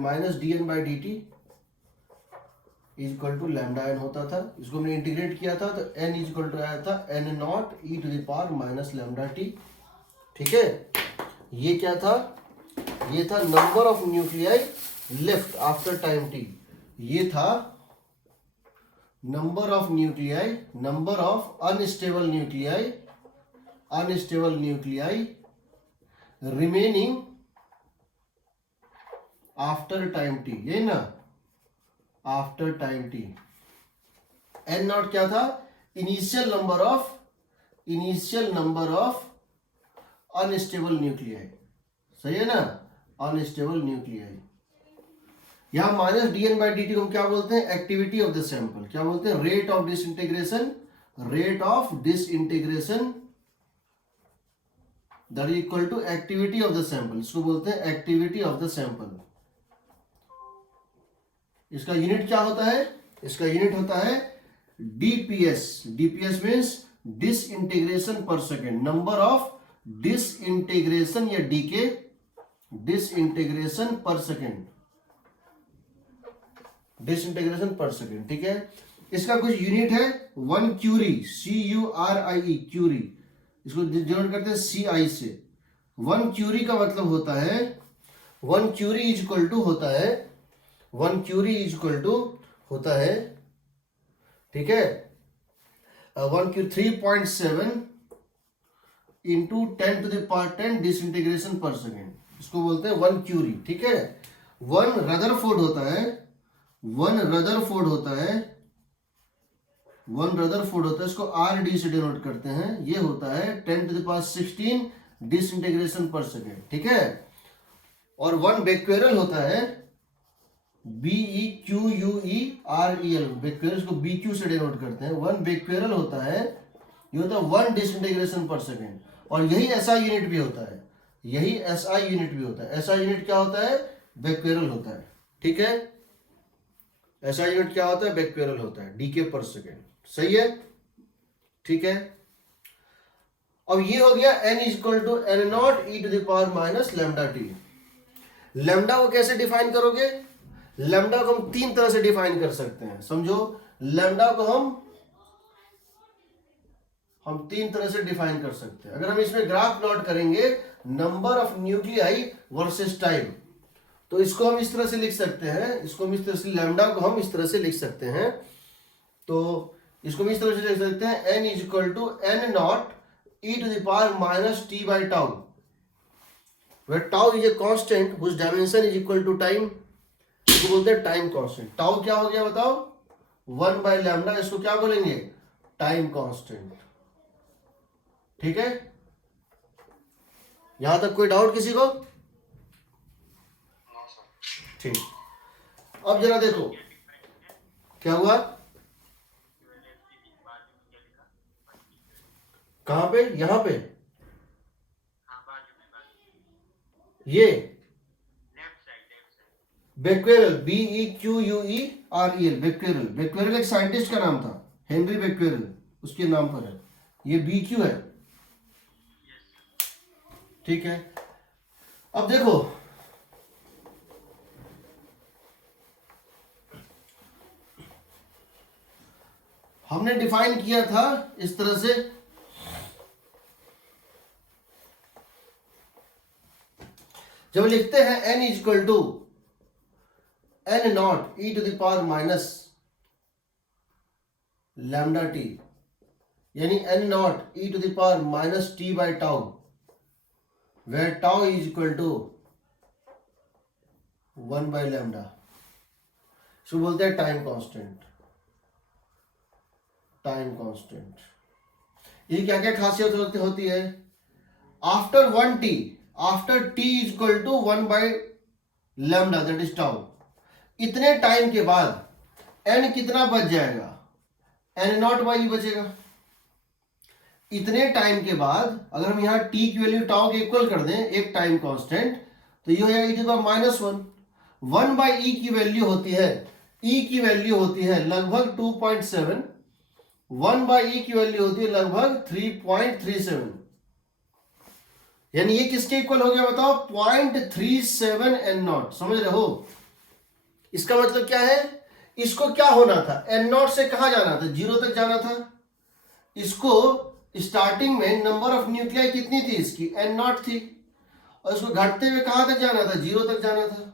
Minus d n by d t is equal to lambda n होता था। इसको हमने इंटीग्रेट किया था तो एन इज इक्वल टू आया था n not e to the power minus lambda t. ठीक है, ये क्या था? ये था number of nuclei left after time t. ये था number of nuclei, number of unstable nuclei remaining after time t, ये ना after time t. N not क्या था? Initial number of unstable nuclei. सही है ना, अनस्टेबल न्यूक्लियाई। यहां minus d n by d t को हम क्या बोलते हैं? Activity of the sample. क्या बोलते हैं? Rate of disintegration that is equal to activity of the sample. इसको बोलते हैं एक्टिविटी ऑफ द सैंपल। इसका यूनिट क्या होता है? इसका यूनिट होता है DPS. DPS means disintegration per second, number of disintegration या decay disintegration per second, disintegration per second. ठीक है, इसका कुछ यूनिट है 1 क्यूरी, CURIE क्यूरी। इसको डिनोट करते हैं CI से। 1 क्यूरी का मतलब होता है 1 क्यूरी इज इक्वल टू होता है 1 क्यूरी इज इक्वल टू होता है, ठीक है, 1 q 3.7 into 10 to the power 10 disintegration per second. इसको बोलते हैं 1 क्यूरी। ठीक है, 1 रदरफोर्ड होता है 1 रदरफोर्ड होता है 1 रदरफोर्ड होता है, इसको RD से डिनोट करते हैं। ये होता है 10 to the power 16 disintegration per second. ठीक है, और 1 बेक्वेरल होता है BEQUEREL, बेक्वेरल को BQ से डिनोट करते हैं। 1 बेक्वेरल होता है, ये होता है 1 डिसइंटीग्रेशन पर सेकेंड। और यही SI यूनिट भी होता है, यही SI यूनिट भी होता है। SI यूनिट क्या होता है? बेक्वेरल होता है। ठीक है, SI यूनिट क्या होता है? बेक्वेरल होता है, डीके पर सेकेंड। सही है, ठीक है। अब ये हो गया n is equal to n not e to the power minus lambda t. Lambda को कैसे डिफाइन करोगे? लैम्डा को हम 3 तरह से डिफाइन कर सकते हैं। समझो, लैम्डा को हम 3 तरह से डिफाइन कर सकते हैं। अगर हम इसमें ग्राफ प्लॉट करेंगे number of nuclei versus time, तो इसको हम इस तरह से लिख सकते हैं। इसको हम इस तरह से, लैम्डा को हम इस तरह से लिख सकते हैं। तो इसको हम इस तरह से लिख सकते हैं n is equal to n not e to the power minus t by tau, where tau is a constant whose dimension is equal to time. इसको बोलते हैं टाइम कांस्टेंट। टाउ क्या हो गया बताओ? 1 बाई लैम्डा। इसको क्या बोलेंगे? Time constant. ठीक है, यहां तक कोई डाउट किसी को? ठीक, अब जरा देखो क्या हुआ। कहां पे? यहां पे ये बेक्वेरल, BEQUEREL, बेक्वेरल। बेक्वेरल एक साइंटिस्ट का नाम था, हेनरी बेक्वेरल, उसके नाम पर है। ये BQ है। ठीक है, अब देखो हमने डिफाइन किया था इस तरह से, जब लिखते हैं n is equal to n not e to the power minus lambda t, यानी n not e to the power minus t by tau, where tau is equal to 1 by lambda. इसको बोलते हैं टाइम कांस्टेंट। टाइम कांस्टेंट ये क्या क्या खासियत होती है? After 1t, after t is equal to 1 by lambda that is tau, इतने टाइम के बाद n कितना बच जाएगा? n नॉट बाई बचेगा। इतने टाइम के बाद अगर हम यहां t की वैल्यू टाउ के इक्वल कर दें, एक टाइम कांस्टेंट, तो ये हो जाएगा e to the power minus 1। 1 by e की वैल्यू होती है, e की वैल्यू होती है लगभग 2.7, 1 बाई e की वैल्यू होती है लगभग 3.37, यानी ये किसके इक्वल हो गया बताओ? 0.37 n नॉट। समझ रहे हो? इसका मतलब क्या है, इसको क्या होना था, एन नॉट से कहां जाना था, 0 तक जाना था। इसको स्टार्टिंग में नंबर ऑफ न्यूक्लियाई कितनी थी इसकी, एन नॉट थी, और इसको घटते हुए कहां तक जाना था, 0 तक जाना था।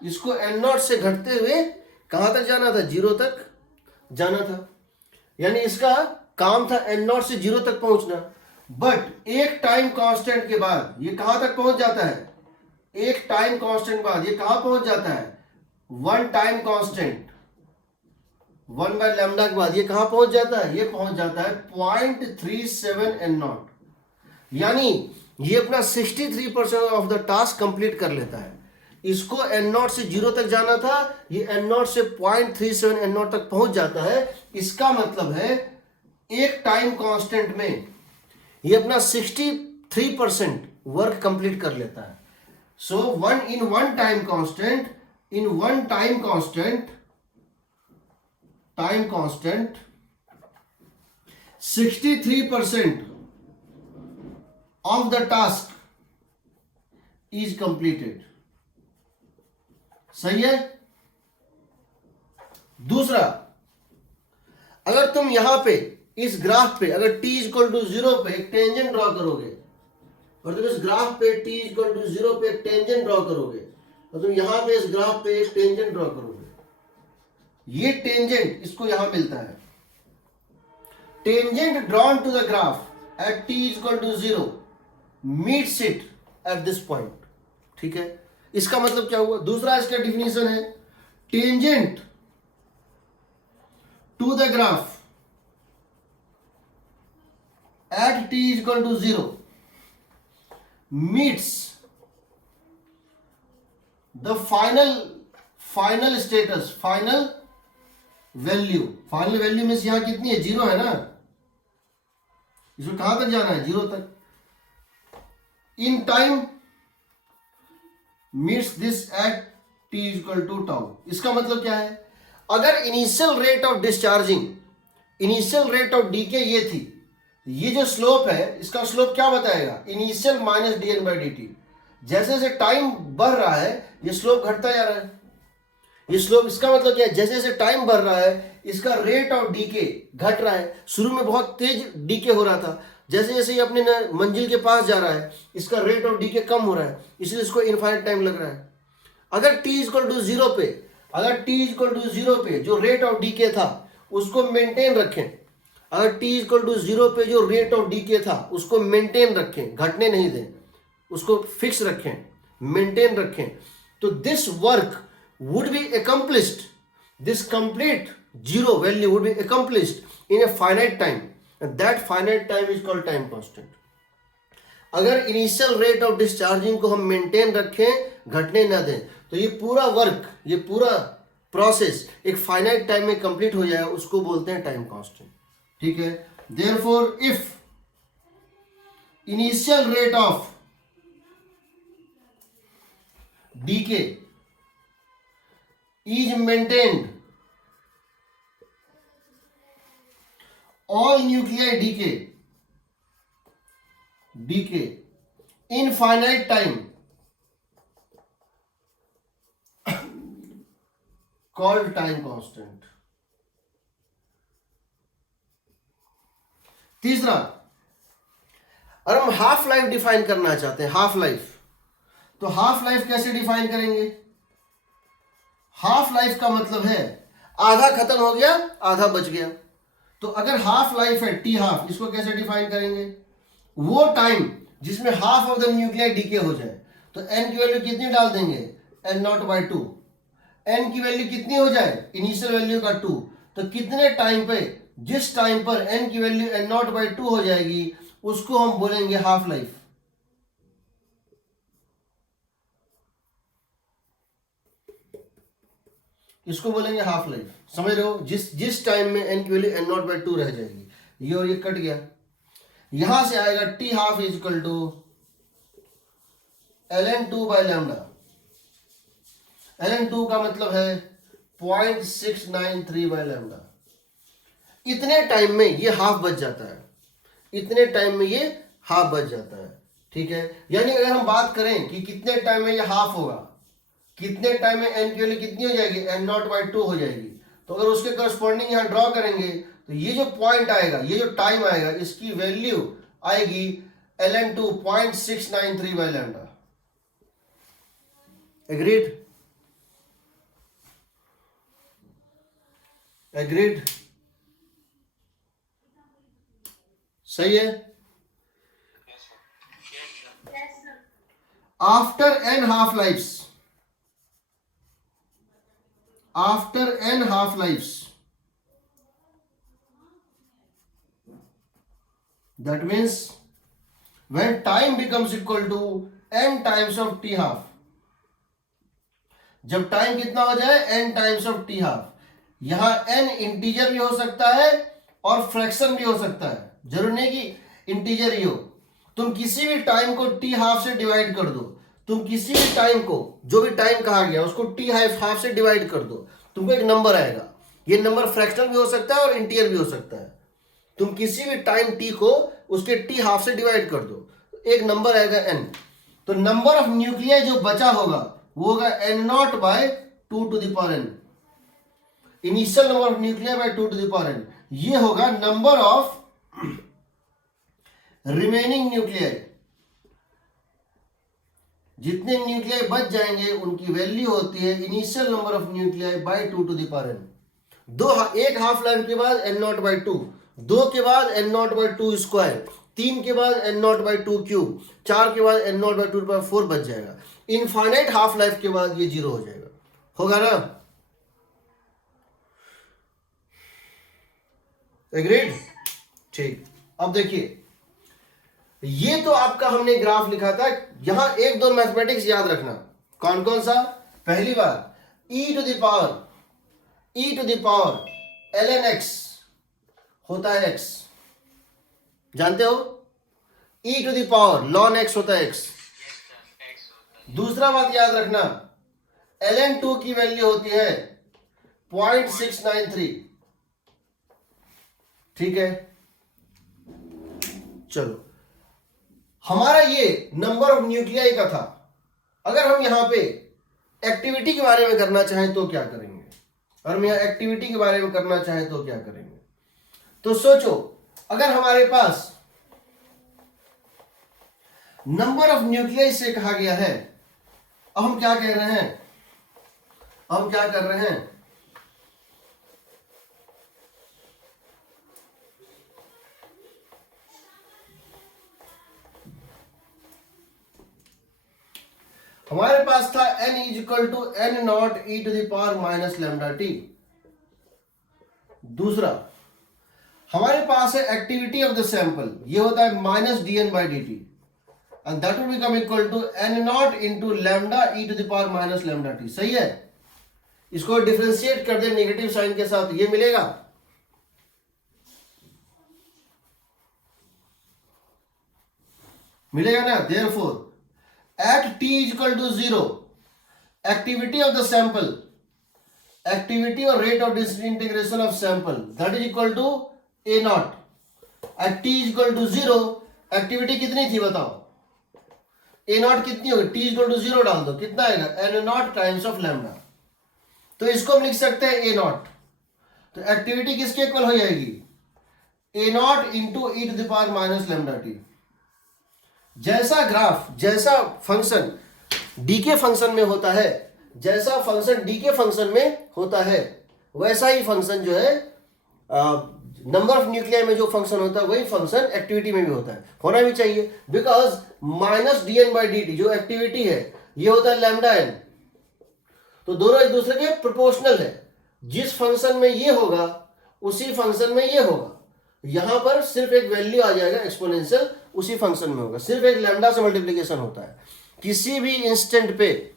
इसको एन नॉट से घटते हुए कहां तक जाना था, 0 तक जाना था। यानी इसका काम था एन नॉट से 0 तक पहुंचना। बट एक टाइम कांस्टेंट के बाद ये कहां तक पहुंच जाता है, एक टाइम कांस्टेंट बाद ये कहां पहुंच जाता है, one time constant 1 by lambda के बाद ये कहां पहुंच जाता है, ये पहुंच जाता है 0.37 एन नॉट। यानी ये अपना 63% ऑफ द टास्क कंप्लीट कर लेता है। इसको एन नॉट से 0 तक जाना था, ये एन नॉट से 0.37 एन नॉट तक पहुंच जाता है। इसका मतलब है एक टाइम कांस्टेंट में ये अपना 63% वर्क कंप्लीट कर लेता है। So one time constant 63% of the task is completed। सही है। दूसरा, अगर तुम यहां पे इस ग्राफ पे अगर t इक्वल टू 0 पे एक टेंजेंट ड्रॉ करोगे, और तुम इस ग्राफ पे t इक्वल टू 0 पे एक टेंजेंट ड्रॉ करोगे, और तुम यहां पे इस ग्राफ पे एक टेंजेंट ड्रॉ करोगे, ये टेंजेंट इसको यहां मिलता है, tangent drawn to the graph at t equal to 0 meets it at this point. ठीक है, इसका मतलब क्या हुआ, दूसरा इसका डिफिनेशन है, tangent to the graph at t equal to 0 meets the final status, final value में यहां कितनी है, 0 है ना, इसको कहां तक जाना है, 0 तक। In time meets this at t equal to tau. इसका मतलब क्या है, अगर initial rate of discharging, initial rate of decay ये थी, ये जो स्लोप है इसका स्लोप क्या बताएगा, initial minus dn by dt। जैसे जैसे टाइम बढ़ रहा है ये स्लोप घटता जा रहा है, ये स्लोप, इसका मतलब क्या है, जैसे जैसे टाइम बढ़ रहा है इसका रेट ऑफ डीके घट रहा है। शुरू में बहुत तेज डीके हो रहा था, जैसे जैसे ये अपने मंजिल के पास जा रहा है इसका रेट ऑफ डीके कम हो रहा है, इसलिए इसको इनफाइनाइट टाइम लग रहा है। अगर t इक्वल टू 0 पे, अगर t इक्वल टू 0 पे जो रेट ऑफ डीके था उसको मेंटेन रखें, अगर t इक्वल टू 0 पे जो रेट ऑफ डीके था उसको मेंटेन रखें, घटने नहीं दें, उसको फिक्स रखें, मेंटेन रखें, तो this work would be accomplished, this complete zero value would be accomplished in a finite time, and that finite time is called time constant। अगर इनिशियल रेट ऑफ डिस्चार्जिंग को हम मेंटेन रखें, घटने ना दें, तो ये पूरा वर्क, ये पूरा प्रोसेस एक फाइनाइट टाइम में कंप्लीट हो जाए, उसको बोलते हैं टाइम कांस्टेंट। ठीक है, therefore if initial rate of decay is maintained, all nuclei decay in finite time called time constant। तीसरा, और हम हाफ लाइफ डिफाइन करना चाहते हैं, हाफ लाइफ, तो हाफ लाइफ कैसे डिफाइन करेंगे, हाफ लाइफ का मतलब है आधा खत्म हो गया आधा बच गया। तो अगर हाफ लाइफ है टी हाफ, इसको कैसे डिफाइन करेंगे, वो टाइम जिसमें half of the nuclei decay हो जाए। तो एन की वैल्यू कितनी डाल देंगे, एन नॉट बाई 2, एन की वैल्यू कितनी हो जाए, इनिशियल वैल्यू का 2, तो कितने टाइम पे, जिस टाइम पर एन की वैल्यू एन नॉट बाई 2 हो जाएगी उसको हम बोलेंगे हाफ लाइफ। इसको बोलेंगे हाफ लाइफ, समझ रहे हो, जिस टाइम में एन की वैल्यू एन नॉट बाई 2 रह जाएगी, ये और ये कट गया, यहां से आएगा T half is equal to ln2 by lambda. ln2 का मतलब है 0.693 बाई लैम्डा। इतने टाइम में ये हाफ बच जाता है, इतने टाइम में ये हाफ बच जाता है। ठीक है, यानी अगर हम बात करें कि कितने टाइम में ये हाफ होगा, कितने टाइम में n की वैल्यू कितनी हो जाएगी, n0/2 हो जाएगी। तो अगर उसके करस्पॉन्डिंग यहां ड्रॉ करेंगे तो ये जो पॉइंट आएगा, ये जो टाइम आएगा, इसकी वैल्यू आएगी ln2 0.693 by lambda. Agreed? Agreed? सही है। After n half lifes, after n half lives, that means when time becomes equal to n times of t half, जब टाइम कितना हो जाए, n times of t half. यहां n integer भी हो सकता है और फ्रैक्शन भी हो सकता है, जरूर नहीं कि इंटीजर ही हो। तुम किसी भी टाइम को t हाफ से डिवाइड कर दो, तुम किसी भी टाइम को, जो भी टाइम कहा गया उसको t हाफ से डिवाइड कर दो, तुमको एक नंबर आएगा। ये नंबर फ्रैक्शनल भी हो सकता है और इंटीजर भी हो सकता है। तुम किसी भी टाइम t को उसके t हाफ से डिवाइड कर दो, एक नंबर आएगा n। तो नंबर ऑफ न्यूक्लियाई जो बचा होगा वो होगा n0/2n, initial number of nuclei by 2n। ये होगा नंबर ऑफ रिमेनिंग न्यूक्लियाई। जितने न्यूक्लियाई बच जाएंगे उनकी वैल्यू होती है initial number of nuclei by 2n। एक हाफ लाइफ के बाद n0/2, 2 के बाद n0/2 स्क्वायर, 3 के बाद n0/2 क्यूब, 4 के बाद n0/2/4 बच जाएगा। इनफाइनाइट हाफ लाइफ के बाद ये 0 हो जाएगा। होगा ना? एग्रीड? ठीक। अब देखिए, ये तो आपका हमने ग्राफ लिखा था। यहां एक दो मैथमेटिक्स याद रखना। कौन कौन सा? पहली बार e to the power ln x होता है x, जानते हो? e to the power ln x होता है x। दूसरा बात याद रखना, ln2 की वैल्यू होती है 0.693। ठीक है, चलो, हमारा ये नंबर ऑफ न्यूक्लियाई का था। अगर हम यहां पे एक्टिविटी के बारे में करना चाहें तो क्या करेंगे? और हम यहां एक्टिविटी के बारे में करना चाहें तो क्या करेंगे? तो सोचो, अगर हमारे पास नंबर ऑफ न्यूक्लियाई से कहा गया है, अब हम क्या कह रहे हैं? हम क्या कर रहे हैं? हमारे पास था n = n0 e⁻ λt। दूसरा हमारे पास है एक्टिविटी ऑफ द सैंपल, ये होता है -dn/dt, and that will become equal to n0 × λ e⁻ λt। सही है? इसको डिफरेंशिएट कर दे नेगेटिव साइन के साथ, ये मिलेगा। मिलेगा ना? Therefore at t = 0, activity of the sample, activity or rate of disintegration of sample, that is equal to a0। at t = 0 activity कितनी थी बताओ? a0 कितनी होगी? t = 0 डाल दो, कितना आएगा? n0 times of lambda. तो इसको हम लिख सकते हैं a0। तो एक्टिविटी किसके इक्वल हो जाएगी? a0 × e⁻ λt। जैसा ग्राफ, जैसा फंक्शन डीके फंक्शन में होता है, जैसा फंक्शन डीके फंक्शन में होता है, वैसा ही फंक्शन जो है नंबर ऑफ न्यूक्लियाई में जो फंक्शन होता है वही फंक्शन एक्टिविटी में भी होता है, होना भी चाहिए। बिकॉज -dn/dt जो एक्टिविटी है ये होता है λn, तो दोनों एक दूसरे के प्रोपोर्शनल है। जिस फंक्शन में ये होगा उसी फंक्शन में ये होगा। यहां पर सिर्फ एक वैल्यू आ जाएगा एक्सपोनेंशियल, उसी फंक्शन में होगा। सिर्फ एक लैम्डा से मल्टीप्लिकेशन होता है। किसी भी इंस्टेंट पे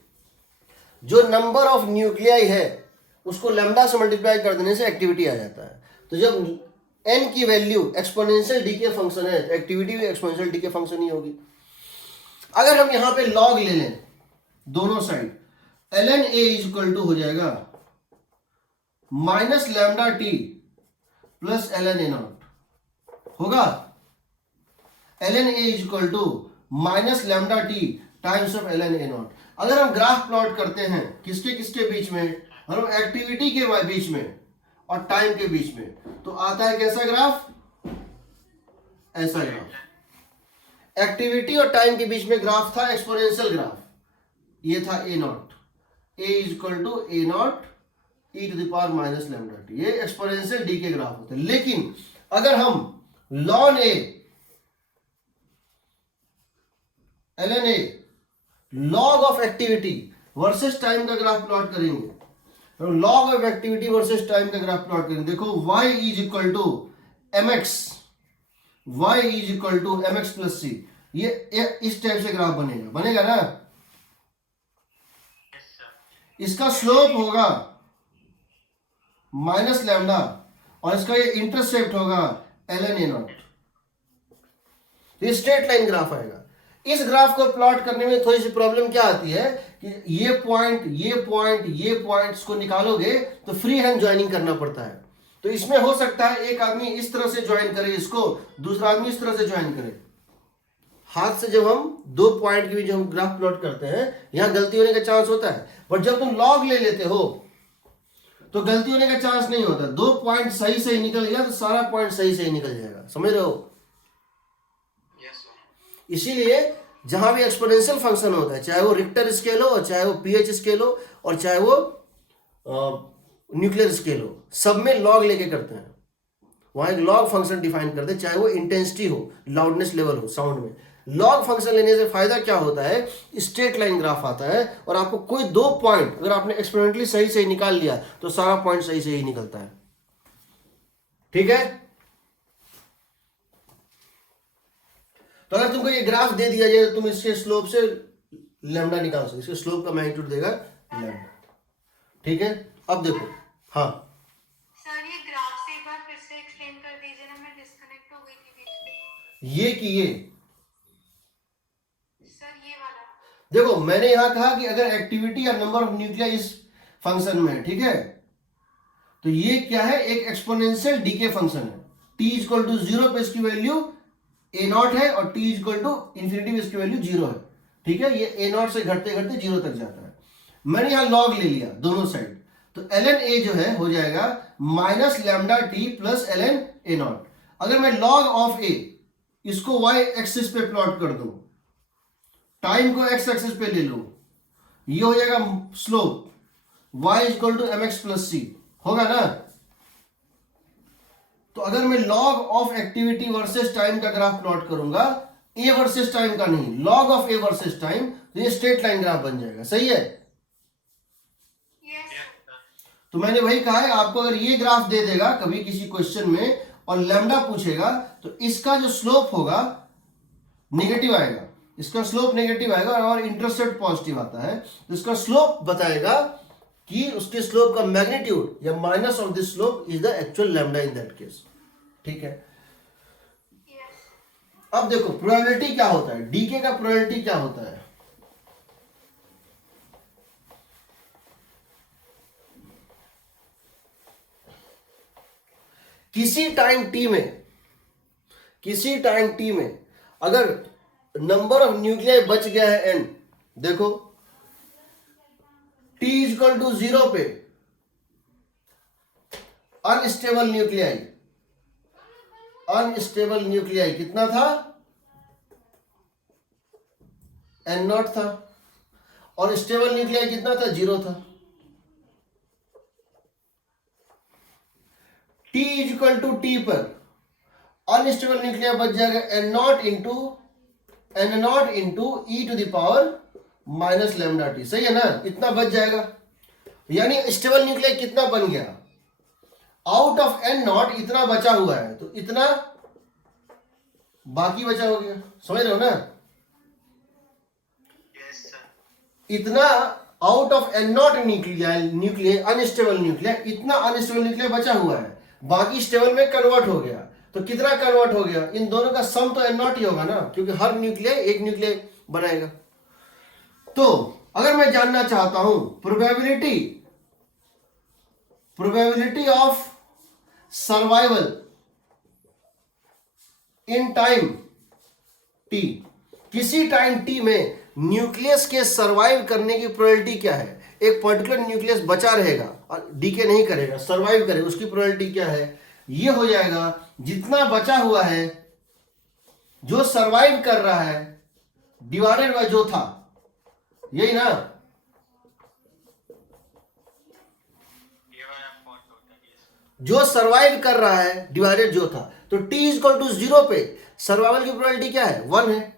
जो नंबर ऑफ न्यूक्लियाई है उसको लैम्डा से मल्टीप्लाई कर देने से एक्टिविटी आ जाता है। तो जब n की वैल्यू एक्सपोनेंशियल डीके फंक्शन है, एक्टिविटी भी एक्सपोनेंशियल डीके फंक्शन ही होगी। अगर हम यहां पे लॉग ले लें दोनों साइड, ln a = हो जाएगा -λt प्लस ln a0 होगा। ln a = -λt times of ln a0। अगर हम ग्राफ प्लॉट करते हैं किसके किसके बीच में, मतलब एक्टिविटी के बीच में और टाइम के बीच में, तो आता है कैसा ग्राफ, ऐसा ग्राफ। एक्टिविटी और टाइम के बीच में ग्राफ था एक्सपोनेंशियल ग्राफ, ये था a not, a is equal to a not e to the power minus lambda T, ये एक्सपोनेंशियल डी के ग्राफ होते हैं। लेकिन अगर हम ln a ln a log of activity versus time का ग्राफ प्लॉट करेंगे, log of activity versus time का graph plot करेंगे, देखो y is equal to mx, y is equal to mx plus c, ये इस टाइप से graph बनेगा, बनेगा ना। इसका स्लोप होगा माइनस लैम्डा और इसका ये इंटरसेप्ट होगा ln a नॉट, ये स्ट्रेट लाइन ग्राफ आएगा। इस ग्राफ को प्लॉट करने में थोड़ी सी प्रॉब्लम क्या आती है कि ये पॉइंट ये पॉइंट ये पॉइंट्स को निकालोगे तो फ्री हैंड ज्वाइनिंग करना पड़ता है। तो इसमें हो सकता है एक आदमी इस तरह से ज्वाइन करे इसको, दूसरा आदमी इस तरह से ज्वाइन करे। हाथ से जब हम दो पॉइंट के बीच हम ग्राफ प्लॉट करते हैं यहां गलती होने का चांस होता है, बट जब तुम लॉग ले लेते हो तो गलती होने का चांस नहीं होता। दो पॉइंट सही से ही निकल गया तो सारा पॉइंट सही से ही निकल जाएगा, समझ रहे हो। इसीलिए जहां भी एक्सपोनेंशियल फंक्शन होता है, चाहे वो रिक्टर स्केल हो, चाहे वो पीएच स्केल हो, और चाहे वो न्यूक्लियर स्केल हो, सब में लॉग लेके करते हैं। वहां एक लॉग फंक्शन डिफाइन करते हैं, चाहे वो इंटेंसिटी हो, लाउडनेस लेवल हो साउंड में। लॉग फंक्शन लेने से फायदा क्या होता है, स्ट्रेट लाइन ग्राफ आता है और आपको कोई दो पॉइंट अगर आपने एक्सपेरिमेंटली सही से ही निकाल लिया तो सारा पॉइंट सही से ही निकलता है, ठीक है। तो अगर तुमको ये ग्राफ दे दिया जाए तो तुम इसके स्लोप से लैम्डा निकाल सकते, इसके स्लोप का मैग्नीट्यूड देगा लैम्डा, ठीक है। अब देखो, हाँ सर ये ग्राफ से एक बार फिर से एक्सप्लेन कर दीजिए ना, मैं डिस्कनेक्ट हो गई थी बीच में। ये कि ये सर ये वाला देखो, मैंने यहां कहा कि अगर एक्टिविटी या नंबर ऑफ न्यूक्लिया इस फंक्शन में है, ठीक है, तो ये क्या है, एक एक्सपोनेंशियल डीके फंक्शन है। t इक्वल टू 0 पे इसकी वैल्यू ए नॉट है और t इक्वल टू इंफिनिटी में इसकी वैल्यू 0 है, ठीक है। ये ए नॉट से घटते घटते 0 तक जाता है। मैंने यहां लॉग ले लिया दोनों साइड, तो ln a जो है हो जाएगा minus lambda T plus ln a not. अगर मैं लॉग ऑफ a इसको y एक्सिस पे प्लॉट कर दूं, टाइम को x एक्सिस पे ले लो, ये हो जाएगा slope y equal to mx plus c, होगा ना। तो अगर मैं log of activity versus time का ग्राफ प्लॉट करूंगा, ए वर्सेस टाइम का नहीं, log of a versus time, तो ये स्ट्रेट लाइन ग्राफ बन जाएगा, सही है। तो मैंने वही कहा है, आपको अगर ये ग्राफ दे देगा कभी किसी क्वेश्चन में और लैम्डा पूछेगा तो इसका जो स्लोप होगा नेगेटिव आएगा, इसका स्लोप नेगेटिव आएगा और इंटरसेप्ट पॉजिटिव आता है, तो इसका स्लोप बताएगा कि उसके स्लोप का मैग्नीट्यूड या minus of this slope is the actual lambda in that case, ठीक है। अब देखो प्रोबेबिलिटी क्या होता है, डीके का प्रोबेबिलिटी क्या होता है। किसी टाइम टी में अगर नंबर ऑफ न्यूक्लियाई बच गया है n, देखो t इक्वल टू 0 पे अनस्टेबल न्यूक्लियाई कितना था, n नॉट था, और स्टेबल न्यूक्लियाई कितना था, 0 था। t इक्वल टू टी पर अनस्टेबल न्यूक्लियर बच जाएगा n naught into E to the power minus lambda T, सही है ना, इतना बच जाएगा। यानी स्टेबल न्यूक्लियर कितना बन गया, आउट ऑफ n नॉट इतना बचा हुआ है, तो इतना बाकी बचा हो गया, समझ रहे हो ना। इतना out of n not nuclear unstable nuclear, इतना अनस्टेबल न्यूक्लियर बचा हुआ है, बाकी स्टेबल में कन्वर्ट हो गया। तो कितना कन्वर्ट हो गया, इन दोनों का सम तो n नॉट ही होगा ना, क्योंकि हर न्यूक्लियर एक न्यूक्लियर बनाएगा। तो अगर मैं जानना चाहता हूं probability of survival in time t, किसी टाइम t में न्यूक्लियस के सरवाइव करने की प्रोबेबिलिटी क्या है। एक पर्टिकुलर न्यूक्लियस बचा रहेगा और डीके नहीं करेगा, सरवाइव करेगा, उसकी प्रोबेबिलिटी क्या है। ये हो जाएगा जितना बचा हुआ है, जो सरवाइव कर रहा है, डिवाइडेड बाय जो था, यही ना। जो सरवाइव कर रहा है डिवाइडेड जो था, तो t इक्वल टू 0 पे सर्वाइवल की प्रोबेबिलिटी क्या है, 1 है।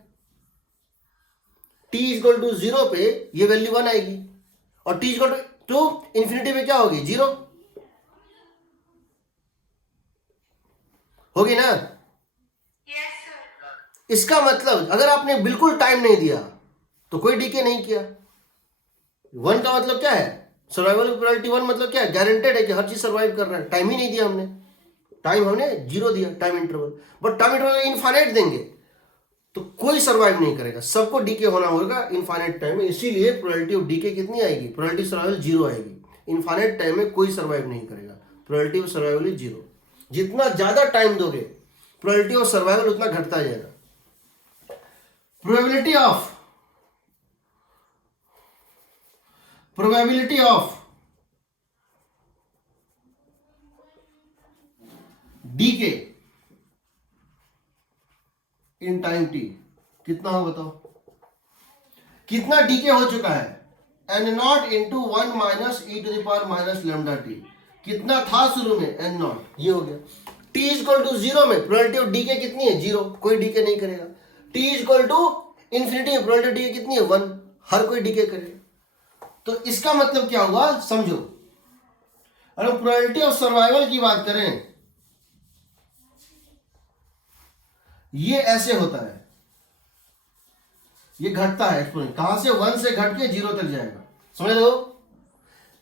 t इक्वल टू 0 पे ये वैल्यू 1 आएगी, और t इक्वल टू इंफिनिटी पे क्या होगी, 0 होगी ना। Yes sir. इसका मतलब अगर आपने बिल्कुल टाइम नहीं दिया तो कोई डीके नहीं किया। 1 का मतलब क्या है, सर्वाइवल की प्रोबेबिलिटी 1 मतलब क्या है, गारंटेड है कि हर चीज सर्वाइव कर रहा है। टाइम ही नहीं दिया हमने, टाइम हमने 0 दिया time interval, but time interval infinite देंगे तो कोई सर्वाइव नहीं करेगा, सबको डीके होना होगा इनफाइनाइट टाइम में। इसीलिए प्रोबेबिलिटी ऑफ डीके कितनी आएगी, प्रोबेबिलिटी सर्वाइवल 0 आएगी। इनफाइनाइट टाइम में कोई सर्वाइव नहीं करेगा, प्रोबेबिलिटी ऑफ सर्वाइवल इज 0। जितना ज्यादा टाइम दोगे प्रोबेबिलिटी ऑफ सर्वाइवल उतना घटता जाएगा। Probability of decay in time T कितना हो बताओ, कितना डीके हो चुका है, N naught into 1 minus E to the power minus lambda T. कितना था शुरू में, एन नॉट, ये हो गया। टी इक्वल टू 0 में प्रोबेबिलिटी ऑफ डीके कितनी है, 0, कोई डीके नहीं करेगा। टी इक्वल टू इंफिनिटी में प्रोबेबिलिटी डीके कितनी है, 1, हर कोई डीके करेगा। तो इसका मतलब क्या हुआ समझो, अगर प्रोबेबिलिटी ऑफ सर्वाइवल की बात करें, ये ऐसे होता है, ये घटता है एक्सपोनेंट, कहां से, 1 से घट के 0 तक जाएगा, समझ लो।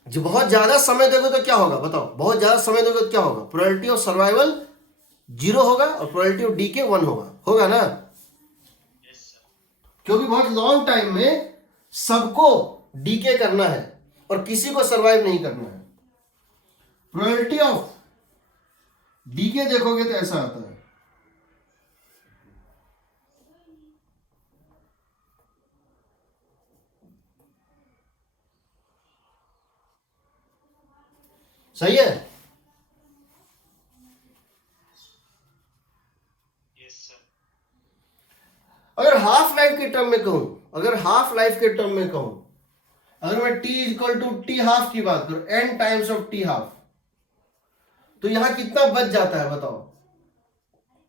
जो बहुत ज्यादा समय दोगे तो क्या होगा बताओ, बहुत ज्यादा समय दोगे तो क्या होगा, प्रोबेबिलिटी ऑफ सर्वाइवल 0 होगा और प्रोबेबिलिटी ऑफ डीके 1 होगा ना। क्योंकि बहुत लॉन्ग टाइम में सबको डीके करना है और किसी को सर्वाइव नहीं करना है। प्रोबेबिलिटी ऑफ डीके देखोगे तो ऐसा आता है, सही है। अगर हाफ लाइफ के टर्म में कहूं, अगर मैं t equal to T half की बात करूं, n times of T half, तो यहां कितना बच जाता है बताओ,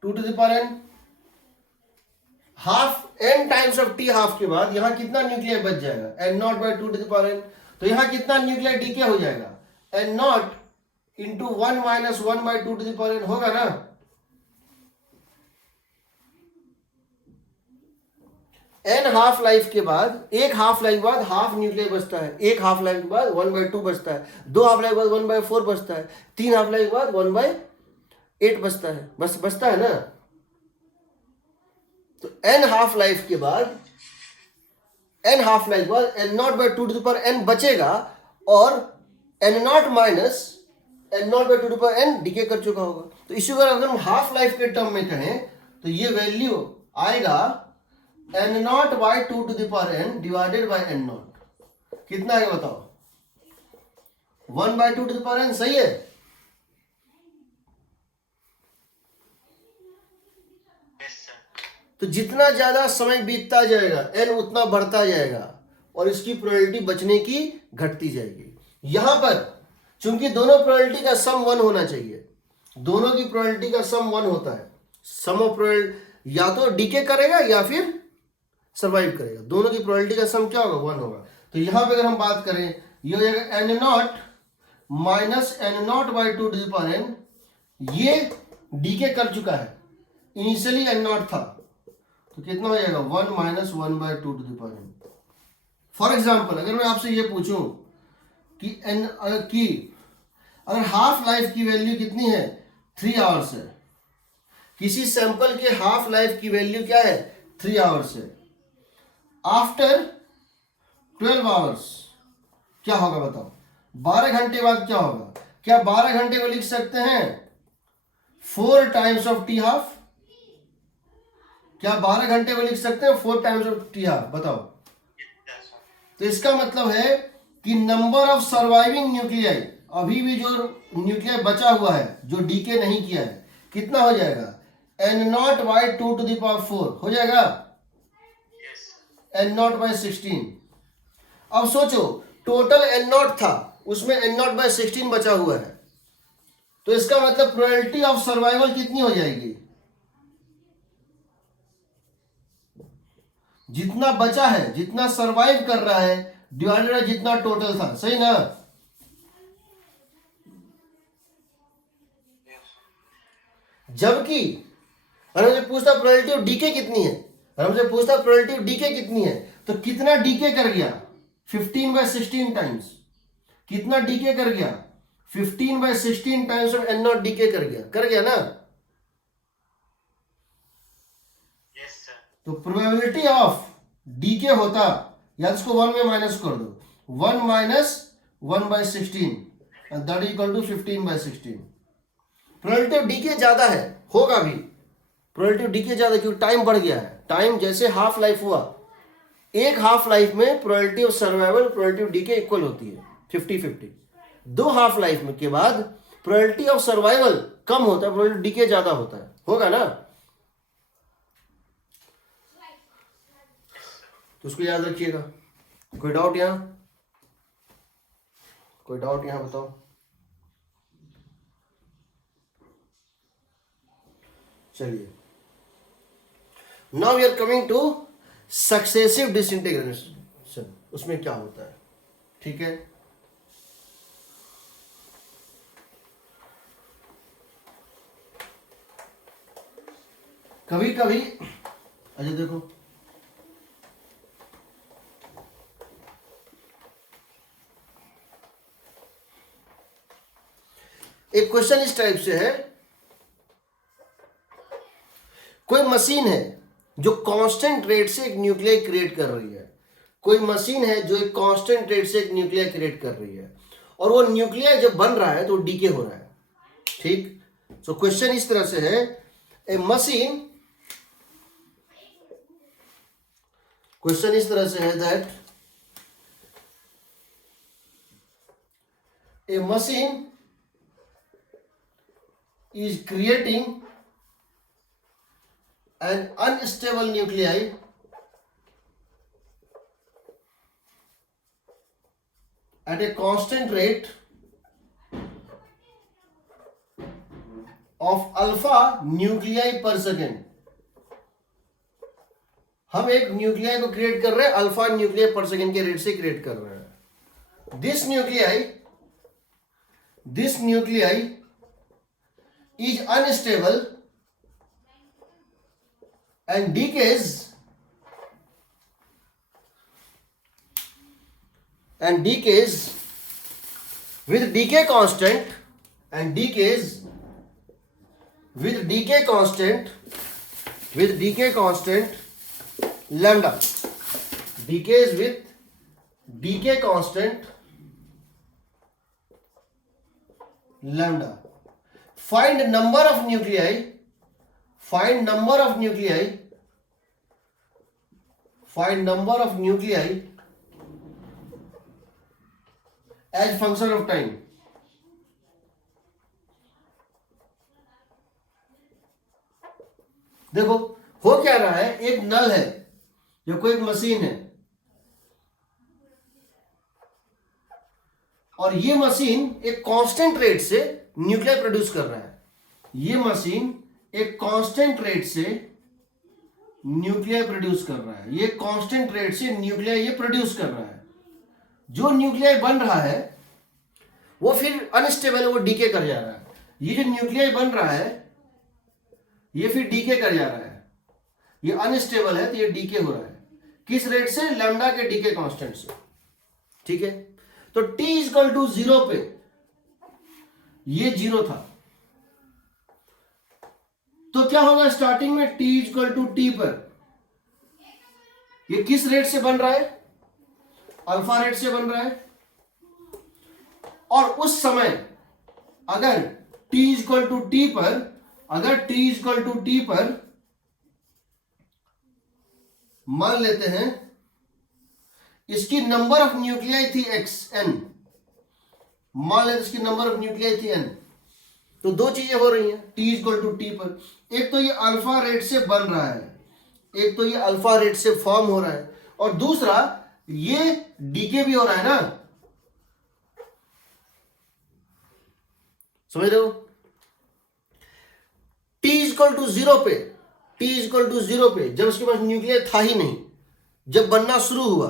2 to the power n half, n times of T half के बाद यहां कितना न्यूक्लियर बच जाएगा, n naught by 2 to the power n। तो यहां कितना न्यूक्लियर डीके हो जाएगा, n naught into 1 minus 1 by 2 to the power n होगा ना। n हाफ लाइफ के बाद, एक हाफ लाइफ बाद हाफ न्यूक्लियर बचता है, एक हाफ लाइफ के बाद 1/2 बचता है, 2 हाफ लाइफ के बाद 1/4 बचता है, 3 हाफ लाइफ के बाद 1/8 बचता है, बचता है ना। तो n हाफ लाइफ के बाद n naught by 2 to the power n बचेगा और n naught minus n naught by 2 to the power n decay कर चुका होगा। तो इसी तरह अगर हम हाफ लाइफ के टर्म में कहें तो ये वैल्यू आएगा n naught by 2 to the power n divided by n naught, कितना है बताओ, 1/2 टू द पावर n, सही है। तो जितना ज्यादा समय बीतता जाएगा n उतना बढ़ता जाएगा और इसकी प्रोबेबिलिटी बचने की घटती जाएगी। यहां पर चूंकि दोनों प्रोबेबिलिटी का सम 1 होना चाहिए, दोनों की प्रोबेबिलिटी का सम 1 होता है, सम ऑफ प्रोबेबिलिटी या तो डीके करेगा या फिर सर्वाइव करेगा, दोनों की प्रोबेबिलिटी का सम क्या होगा, 1 होगा। तो यहां पे अगर हम बात करें, ये हो जाएगा n naught minus n naught by 2 to the power n, ये डीके कर चुका है, इनिशियली n नॉट था, तो कितना हो जाएगा 1 minus 1/2 to the power n। For example अगर मैं आपसे ये पूछूं कि अगर हाफ लाइफ की वैल्यू कितनी है, 3 आवर्स है, किसी सैंपल के हाफ लाइफ की वैल्यू क्या है, 3 आवर्स है, आफ्टर 12 आवर्स क्या होगा बताओ, 12 घंटे बाद क्या होगा। क्या 12 घंटे को लिख सकते हैं 4 टाइम्स ऑफ टी हाफ, क्या 12 घंटे को लिख सकते हैं 4 टाइम्स ऑफ टी हाफ, बताओ तो इसका मतलब है कि नंबर ऑफ सर्वाइविंग न्यूक्लियाई, अभी भी जो न्यूक्लियाई बचा हुआ है जो डीके नहीं किया है, कितना हो जाएगा, n0/2⁴ हो जाएगा, n0/16। अब सोचो टोटल n0 था, उसमें n0/16 बचा हुआ है, तो इसका मतलब प्रोबेबिलिटी ऑफ सर्वाइवल कितनी हो जाएगी, जितना बचा है, जितना सर्वाइव कर रहा है डिवाइडेड बाय जितना टोटल था, सही ना। जबकि अगर मुझे पूछता प्रोबेबिलिटी ऑफ डीके कितनी है, अगर मुझे पूछता प्रोबेबिलिटी ऑफ डीके कितनी है, तो कितना डीके कर गया, 15/16 टाइम्स। कितना डीके कर गया, 15/16 टाइम्स ऑफ n0 डीके कर गया ना। तो प्रोबेबिलिटी ऑफ डीके होता, या इसको 1 में माइनस कर दो, 1 - 1/16 that is equal to 15/16। Probability of decay ज्यादा है, होगा भी प्रोबेबिलिटी ऑफ डीके ज्यादा, क्योंकि टाइम बढ़ गया है। टाइम जैसे हाफ लाइफ हुआ, एक हाफ लाइफ में probability of survival probability of decay equal होती है 50-50। दो हाफ लाइफ में के बाद प्रोबेबिलिटी ऑफ सर्वाइवल कम होता है, प्रोबेबिलिटी ऑफ डीके ज्यादा होता है, होगा ना। तो उसको याद रखिएगा। कोई डाउट यहां, कोई डाउट यहां बताओ। चलिए, now we are coming to successive disintegration. उसमें क्या होता है, ठीक है। कभी कभी अच्छा देखो, एक क्वेश्चन इस टाइप से है, कोई मशीन है जो कांस्टेंट रेट से एक न्यूक्लियाई क्रिएट कर रही है, कोई मशीन है जो एक कांस्टेंट रेट से एक न्यूक्लियाई क्रिएट कर रही है, और वो न्यूक्लियाई जब बन रहा है तो डीके हो रहा है, ठीक। सो क्वेश्चन इस तरह से है, ए मशीन, क्वेश्चन इस तरह से है that A machine is creating an unstable nuclei at a constant rate of alpha nuclei per second। हम एक न्यूक्लियाई को क्रिएट कर रहे हैं, अल्फा न्यूक्लियाई पर सेकेंड के रेट से क्रिएट कर रहे हैं। This nuclei is unstable and decays with decay constant lambda, decays with decay constant lambda। Find number of nuclei as function of time। देखो हो क्या रहा है, एक नल है या कोई एक मशीन है, और ये मशीन एक कांस्टेंट रेट से न्यूक्लियाई प्रोड्यूस कर रहा है। ये मशीन एक कांस्टेंट रेट से न्यूक्लियाई प्रोड्यूस कर रहा है, ये कांस्टेंट रेट से न्यूक्लियाई ये प्रोड्यूस कर रहा है। जो न्यूक्लियाई बन रहा है वो फिर अनस्टेबल है, वो डीके कर जा रहा है। ये जो न्यूक्लियाई बन रहा है ये फिर डीके कर जा रहा है, ये अनस्टेबल है तो ये डीके हो रहा है। किस रेट से, लैम्डा के डीके कांस्टेंट से, ठीक है। तो t इक्वल टू 0 पे ये 0 था, तो क्या होगा स्टार्टिंग में, t इक्वल टू t पर ये किस रेट से बन रहा है, अल्फा रेट से बन रहा है। और उस समय अगर t इक्वल टू t पर मान लेते हैं इसकी नंबर ऑफ न्यूक्लियाई थी n, मान लेते इसकी नंबर ऑफ न्यूक्लियाई थी n, तो दो चीजें हो रही हैं t इक्वल टू टी पर। एक तो ये अल्फा रेट से बन रहा है, एक तो ये अल्फा रेट से फॉर्म हो रहा है, और दूसरा ये डीके भी हो रहा है ना, समझ रहे हो। t इक्वल टू जीरो पे, t इक्वल टू जीरो पे जब उसके पास न्यूक्लियर था ही नहीं, जब बनना शुरू हुआ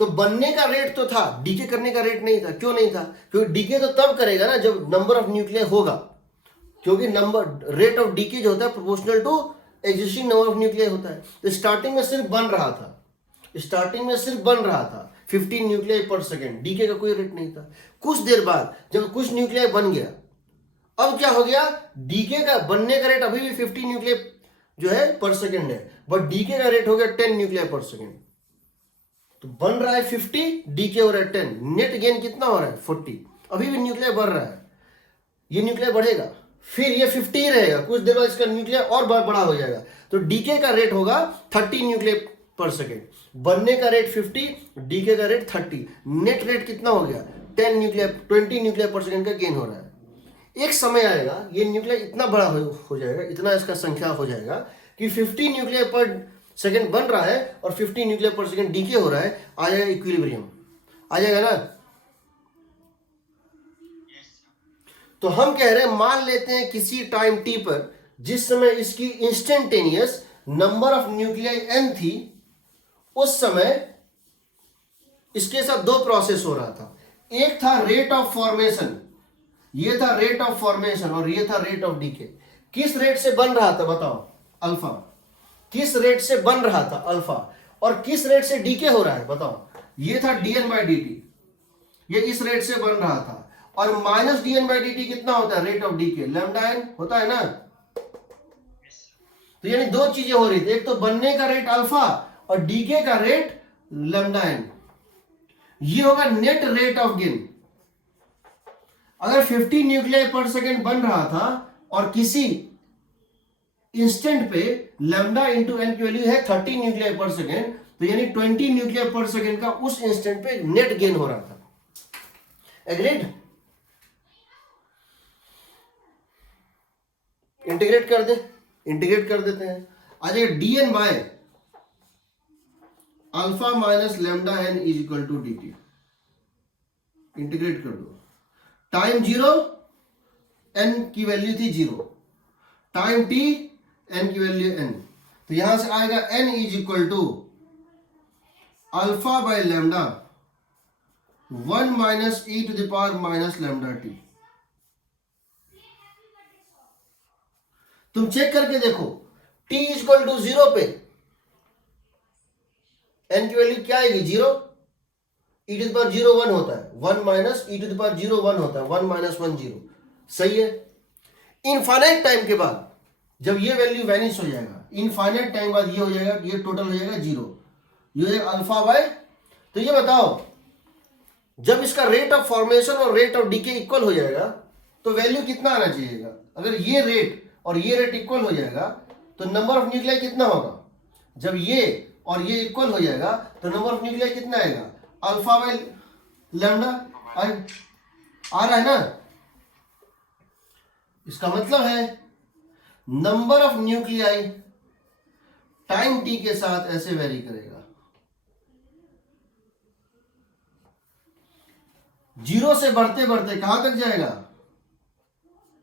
तो बनने का रेट तो था, डीके करने का रेट नहीं था। क्यों नहीं था? क्योंकि डीके तो तब करेगा ना जब नंबर ऑफ न्यूक्लियर होगा, क्योंकि नंबर रेट ऑफ डीके जो होता है proportional to existing number of nuclear होता है। तो स्टार्टिंग में सिर्फ बन रहा था, स्टार्टिंग में सिर्फ बन रहा था 15 न्यूक्लियर पर सेकेंड, डीके का कोई रेट नहीं था। कुछ देर बाद जब कुछ न्यूक्लियर बन गया, अब क्या हो गया, डीके का बनने का रेट अभी भी 50 न्यूक्लियर जो है पर सेकेंड है, बट डीके का रेट हो गया 10 न्यूक्लियर पर सेकेंड। तो बन रहा है 50, डीके हो रहा है 10, नेट गेन कितना हो रहा है 40। अभी भी न्यूक्लियर बढ़ रहा है, ये न्यूक्लियर बढ़ेगा, फिर ये 50 ही रहेगा, कुछ देर बाद इसका न्यूक्लियर और बड़ा हो जाएगा। तो डीके का रेट होगा 30 न्यूक्लियर पर सेकेंड, बनने का रेट 50, डीके का रेट 30, नेट रेट कितना हो गया 10 न्यूक्लियर 20 न्यूक्लियर पर सेकेंड का गेन हो रहा है। एक समय आएगा ये न्यूक्लियर इतना बड़ा हो जाएगा, इतना इसका संख्या हो जाएगा कि 50 न्यूक्लियर पर सेकेंड बन रहा है और 50 न्यूक्लियर पर सेकेंड डीके हो रहा है, आ जाएगा इक्विलिब्रियम, आ जाएगा ना। तो हम कह रहे हैं मान लेते हैं किसी टाइम टी पर जिस समय इसकी instantaneous number of nuclei n थी, उस समय इसके साथ दो प्रोसेस हो रहा था। एक था रेट ऑफ फॉर्मेशन, ये था रेट ऑफ फॉर्मेशन, और ये था रेट ऑफ डीके। किस रेट से बन रहा था बताओ, अल्फा। किस रेट से बन रहा था अल्फा, और किस रेट से डीके हो रहा है बताओ। ये था dn बाई dt, ये इस रेट से बन रहा था, और माइनस dn बाई dt कितना होता है, rate of decay, lambda n होता है ना। तो यानी दो चीजें हो रही थी, एक तो बनने का रेट अल्फा और डीके का रेट लैम्डा n। ये होगा नेट रेट ऑफ गेन। अगर 50 न्यूक्लियर पर सेकेंड बन रहा था और किसी इंस्टेंट पे लैम्डा इंटू एन की वैल्यू है 30 न्यूक्लियर पर सेकेंड, तो यानी 20 न्यूक्लियर पर सेकेंड का उस इंस्टेंट पे नेट गेन हो रहा था। एग्रीड? इंटीग्रेट कर दे, इंटीग्रेट कर देते हैं। आ जाएगा dn by alpha minus lambda N is equal to dt। Integrate कर दो, टाइम 0 n की वैल्यू थी 0, टाइम t n की वैल्यू n, तो यहां से आएगा n is equal to alpha by lambda 1 minus e to the power minus lambda t। तुम चेक करके देखो, t इज इक्वल टू 0 पे n की वैल्यू क्या आएगी 0, e टू द पावर 0 1 होता है, 1 minus e to the power 0 1 होता है, 1 माइनस 1 0, सही है। इनफाइनाइट टाइम के बाद जब ये वैल्यू वैनिश हो जाएगा, इनफाइनाइट टाइम बाद ये हो जाएगा, ये टोटल हो जाएगा 0, ये अल्फा बाय। तो ये बताओ जब इसका रेट ऑफ फॉर्मेशन और रेट ऑफ डीके इक्वल हो जाएगा तो वैल्यू कितना आना चाहिएगा। अगर ये रेट और ये रेट इक्वल हो जाएगा तो नंबर ऑफ न्यूक्लियाई कितना होगा। जब ये और ये इक्वल हो जाएगा तो नंबर ऑफ न्यूक्लियाई कितना आएगा, अल्फा बाय लैम्डा आ रहा है ना। इसका मतलब है number of nuclei time T के साथ ऐसे वेरी करेगा, 0 से बढ़ते बढ़ते कहां तक जाएगा,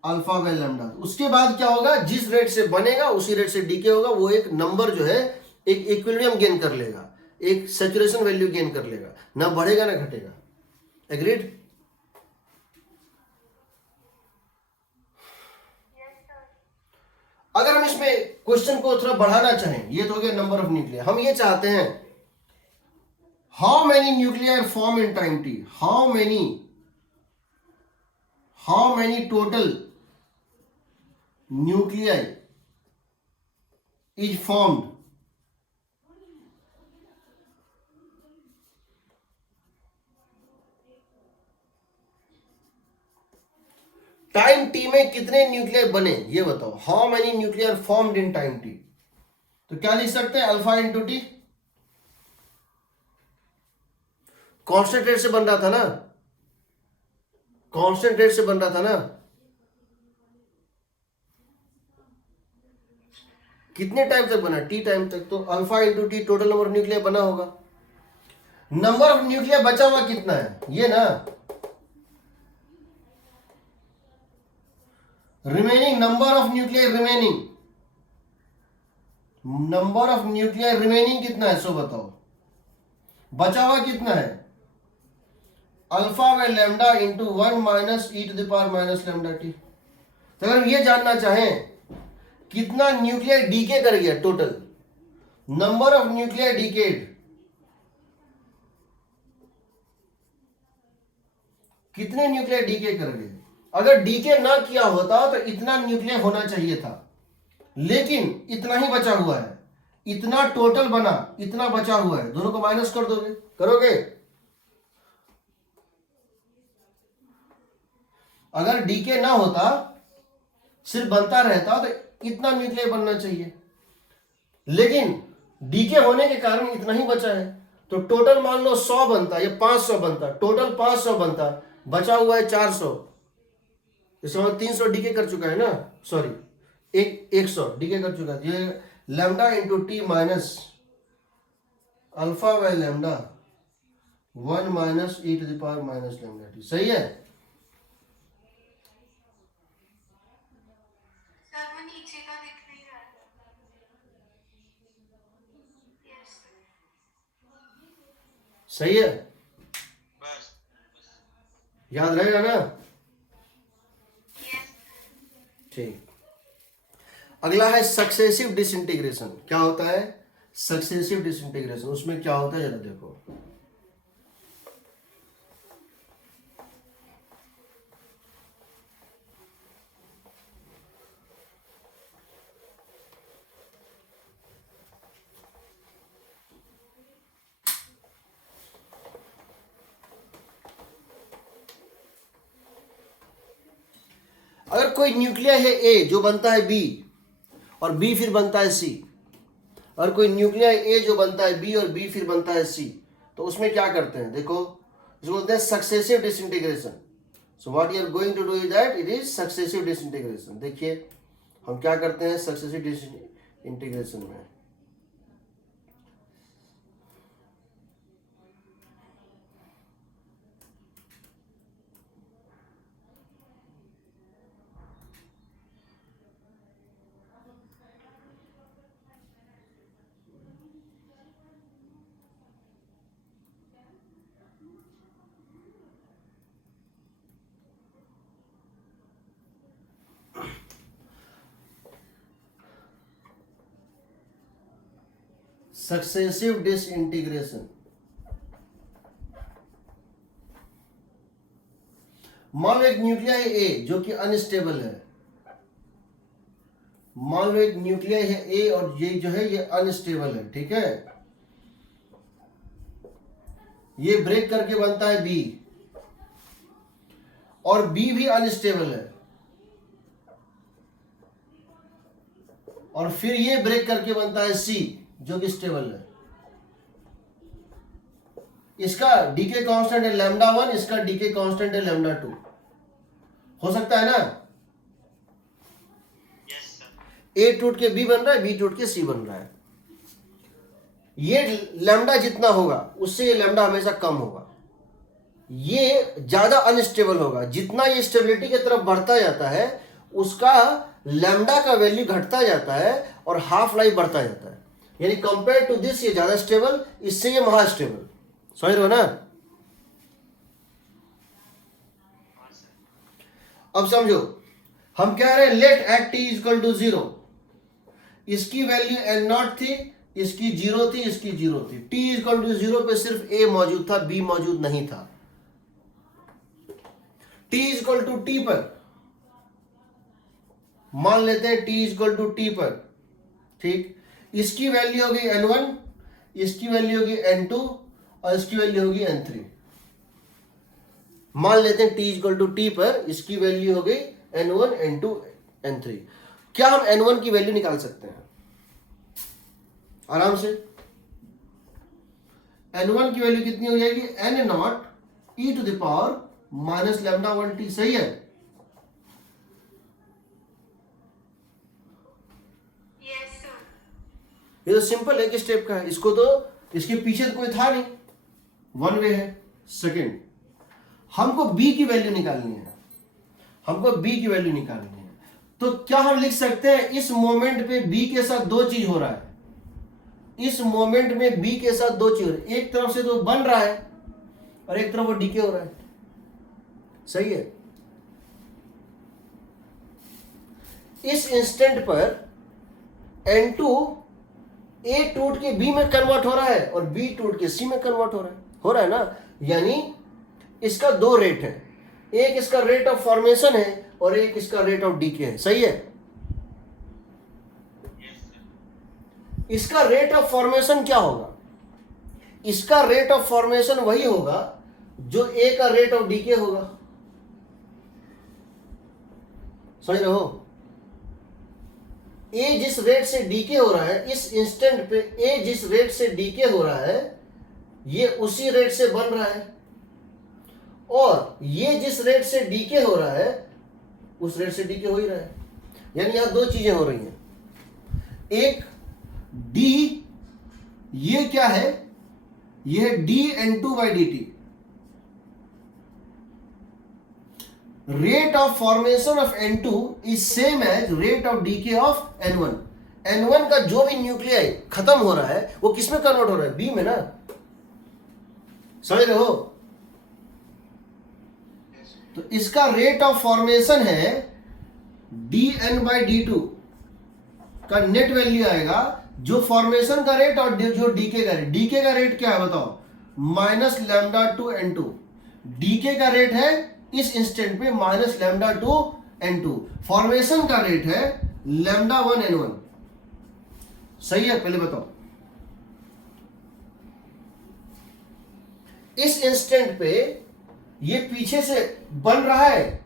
अल्फा बाय लैम्डा। उसके बाद क्या होगा, जिस रेट से बनेगा उसी रेट से डीके होगा, वो एक नंबर जो है एक इक्विलिब्रियम गेन कर लेगा, एक सैचुरेशन वैल्यू गेन कर लेगा, ना बढ़ेगा ना घटेगा। एग्रीड? अगर हम इसमें क्वेश्चन को थोड़ा बढ़ाना चाहें, ये तो हो गया नंबर ऑफ न्यूक्लियर, हम ये चाहते हैं how many nuclear form in time T, how many total nuclear is formed time T में कितने न्यूक्लियर बने ये बताओ। How many nuclear formed in time T, तो क्या लिख सकते हैं, alpha into T, constant rate से बन रहा था ना, कांस्टेंट रेट से बन रहा था ना। कितने टाइम तक बना? टी टाइम तक। तो alpha into T total number of nuclear बना होगा। नंबर ऑफ न्यूक्लियर बचा हुआ कितना है, ये ना, remaining number of nuclear remaining, number of nuclear remaining कितना है, सो बताओ। बचा हुआ कितना है? Alpha by lambda into 1 minus E to the power minus lambda T. तो अगर हम ये जानना चाहें कितना न्यूक्लियर डीके कर गया total, number of nuclear decayed, कितने न्यूक्लियर डीके कर गए। अगर डीके ना किया होता तो इतना न्यूक्लियर होना चाहिए था, लेकिन इतना ही बचा हुआ है, इतना टोटल बना, इतना बचा हुआ है। दोनों को माइनस कर दोगे, करोगे? अगर डीके ना होता, सिर्फ बनता रहता, तो इतना न्यूक्लियर बनना चाहिए, लेकिन डीके होने के कारण इतना ही बचा है। तो टोटल मान लो 100 बनता या 500 बनता, टोटल 500 बनता, बचा हुआ है 400। इस समय 300 डीके कर चुका है ना, सॉरी 100 डीके कर चुका है। ये lambda into T minus alpha by lambda 1 minus E to the power minus lambda T, सही है। सर वो नीचे का दिख नहीं रहा है। यस सही है, याद रहेगा ना? यस ठीक। अगला है सक्सेसिव डिसइंटीग्रेशन। क्या होता है सक्सेसिव डिसइंटीग्रेशन? उसमें क्या होता है जरा देखो। अगर कोई न्यूक्लियर है ए जो बनता है बी और बी फिर बनता है सी, और कोई न्यूक्लियर ए जो बनता है बी और बी फिर बनता है सी, तो उसमें क्या करते हैं देखो, इसको बोलते हैं successive disintegration. So what you are going to do is that it is successive disintegration. देखिए हम क्या करते हैं सक्सेसिव डिसइंटीग्रेशन में। सक्सेसिव डिसइंटीग्रेशन, मान लो एक न्यूक्लियर है ए जो कि अनस्टेबल है, मान लो एक न्यूक्लियर है ए और ये जो है ये अनस्टेबल है, ठीक है। ये ब्रेक करके बनता है बी और बी भी अनस्टेबल है, और फिर ये ब्रेक करके बनता है सी जो कि स्टेबल है। इसका डीके कांस्टेंट है लैम्डा 1, इसका डीके कांस्टेंट है लैम्डा 2। हो सकता है ना? Yes sir. ए टूट के बी बन रहा है, बी टूट के सी बन रहा है। ये लैम्डा जितना होगा उससे ये लैम्डा हमेशा कम होगा, ये ज्यादा अनस्टेबल होगा। जितना ये स्टेबिलिटी की तरफ बढ़ता जाता है उसका लैम्डा का वैल्यू घटता जाता है और हाफ लाइफ बढ़ता जाता है। यानी कंपेयर टू दिस ये ज्यादा स्टेबल, इससे ये महास्टेबल। समझ रहे हो ना? हाँ सर। अब समझो, हम कह रहे हैं let act T equal to 0। इसकी वैल्यू एन नॉट थी, इसकी 0 थी, इसकी 0 थी। टी इक्वल टू 0 पे सिर्फ ए मौजूद था, बी मौजूद नहीं था। टी इक्वल टू टी पर मान लेते हैं टी इक्वल टू टी पर, ठीक। इसकी वैल्यू होगी n1, इसकी वैल्यू होगी n2 और इसकी वैल्यू होगी n3। मान लेते हैं t इक्वल टू टी पर इसकी वैल्यू हो गई n1, n2, n3। क्या हम n1 की वैल्यू निकाल सकते हैं आराम से? n1 की वैल्यू कितनी हो जाएगी, n not e to the power minus lambda 1t। सही है? Yes sir. ये तो सिंपल एक स्टेप का है, इसको तो इसके पीछे तो कोई था नहीं, वन वे है। सेकंड, हमको b की वैल्यू निकालनी है, हमको b की वैल्यू निकालनी है। तो क्या हम लिख सकते हैं, इस मोमेंट पे b के साथ दो चीज हो रहा है, इस मोमेंट में b के साथ दो चीज हो रही है। एक तरफ से तो बन रहा है और एक तरफ वो डीके हो रहा है। सही है? इस इंस्टेंट पर n2 a टूट के b में कन्वर्ट हो रहा है और b टूट के c में कन्वर्ट हो रहा है ना। यानी इसका दो रेट है, एक इसका रेट ऑफ फॉर्मेशन है और एक इसका रेट ऑफ डीके है। सही है? इसका रेट ऑफ फॉर्मेशन क्या होगा, इसका रेट ऑफ फॉर्मेशन वही होगा जो ए का रेट ऑफ डीके होगा। समझ रहे हो? ए जिस रेट से डीके हो रहा है, इस इंस्टेंट पे ए जिस रेट से डीके हो रहा है, ये उसी रेट से बन रहा है, और ये जिस रेट से डीके हो रहा है उस रेट से डीके हो ही रहा है। यानी यहां दो चीजें हो रही हैं, एक डी, ये क्या है, ये है dN2/dt। Rate of formation of N2 is same as rate of decay of N1। N1 का जो भी न्यूक्लियाई खत्म हो रहा है वो किस में कन्वर्ट हो रहा है, B में ना। समझ रहे हो? तो इसका रेट ऑफ फॉर्मेशन है dN/d2 का नेट वैल्यू आएगा, जो फॉर्मेशन का रेट और जो डीके का रेट। डीके का रेट क्या है बताओ, माइनस लैम्डा 2n2। डीके का रेट है इस इंस्टेंट पे माइनस लैम्डा 2n2। फॉर्मेशन का रेट है लैम्डा 1n1। सही है? पहले बताओ, इस इंस्टेंट पे ये पीछे से बन रहा है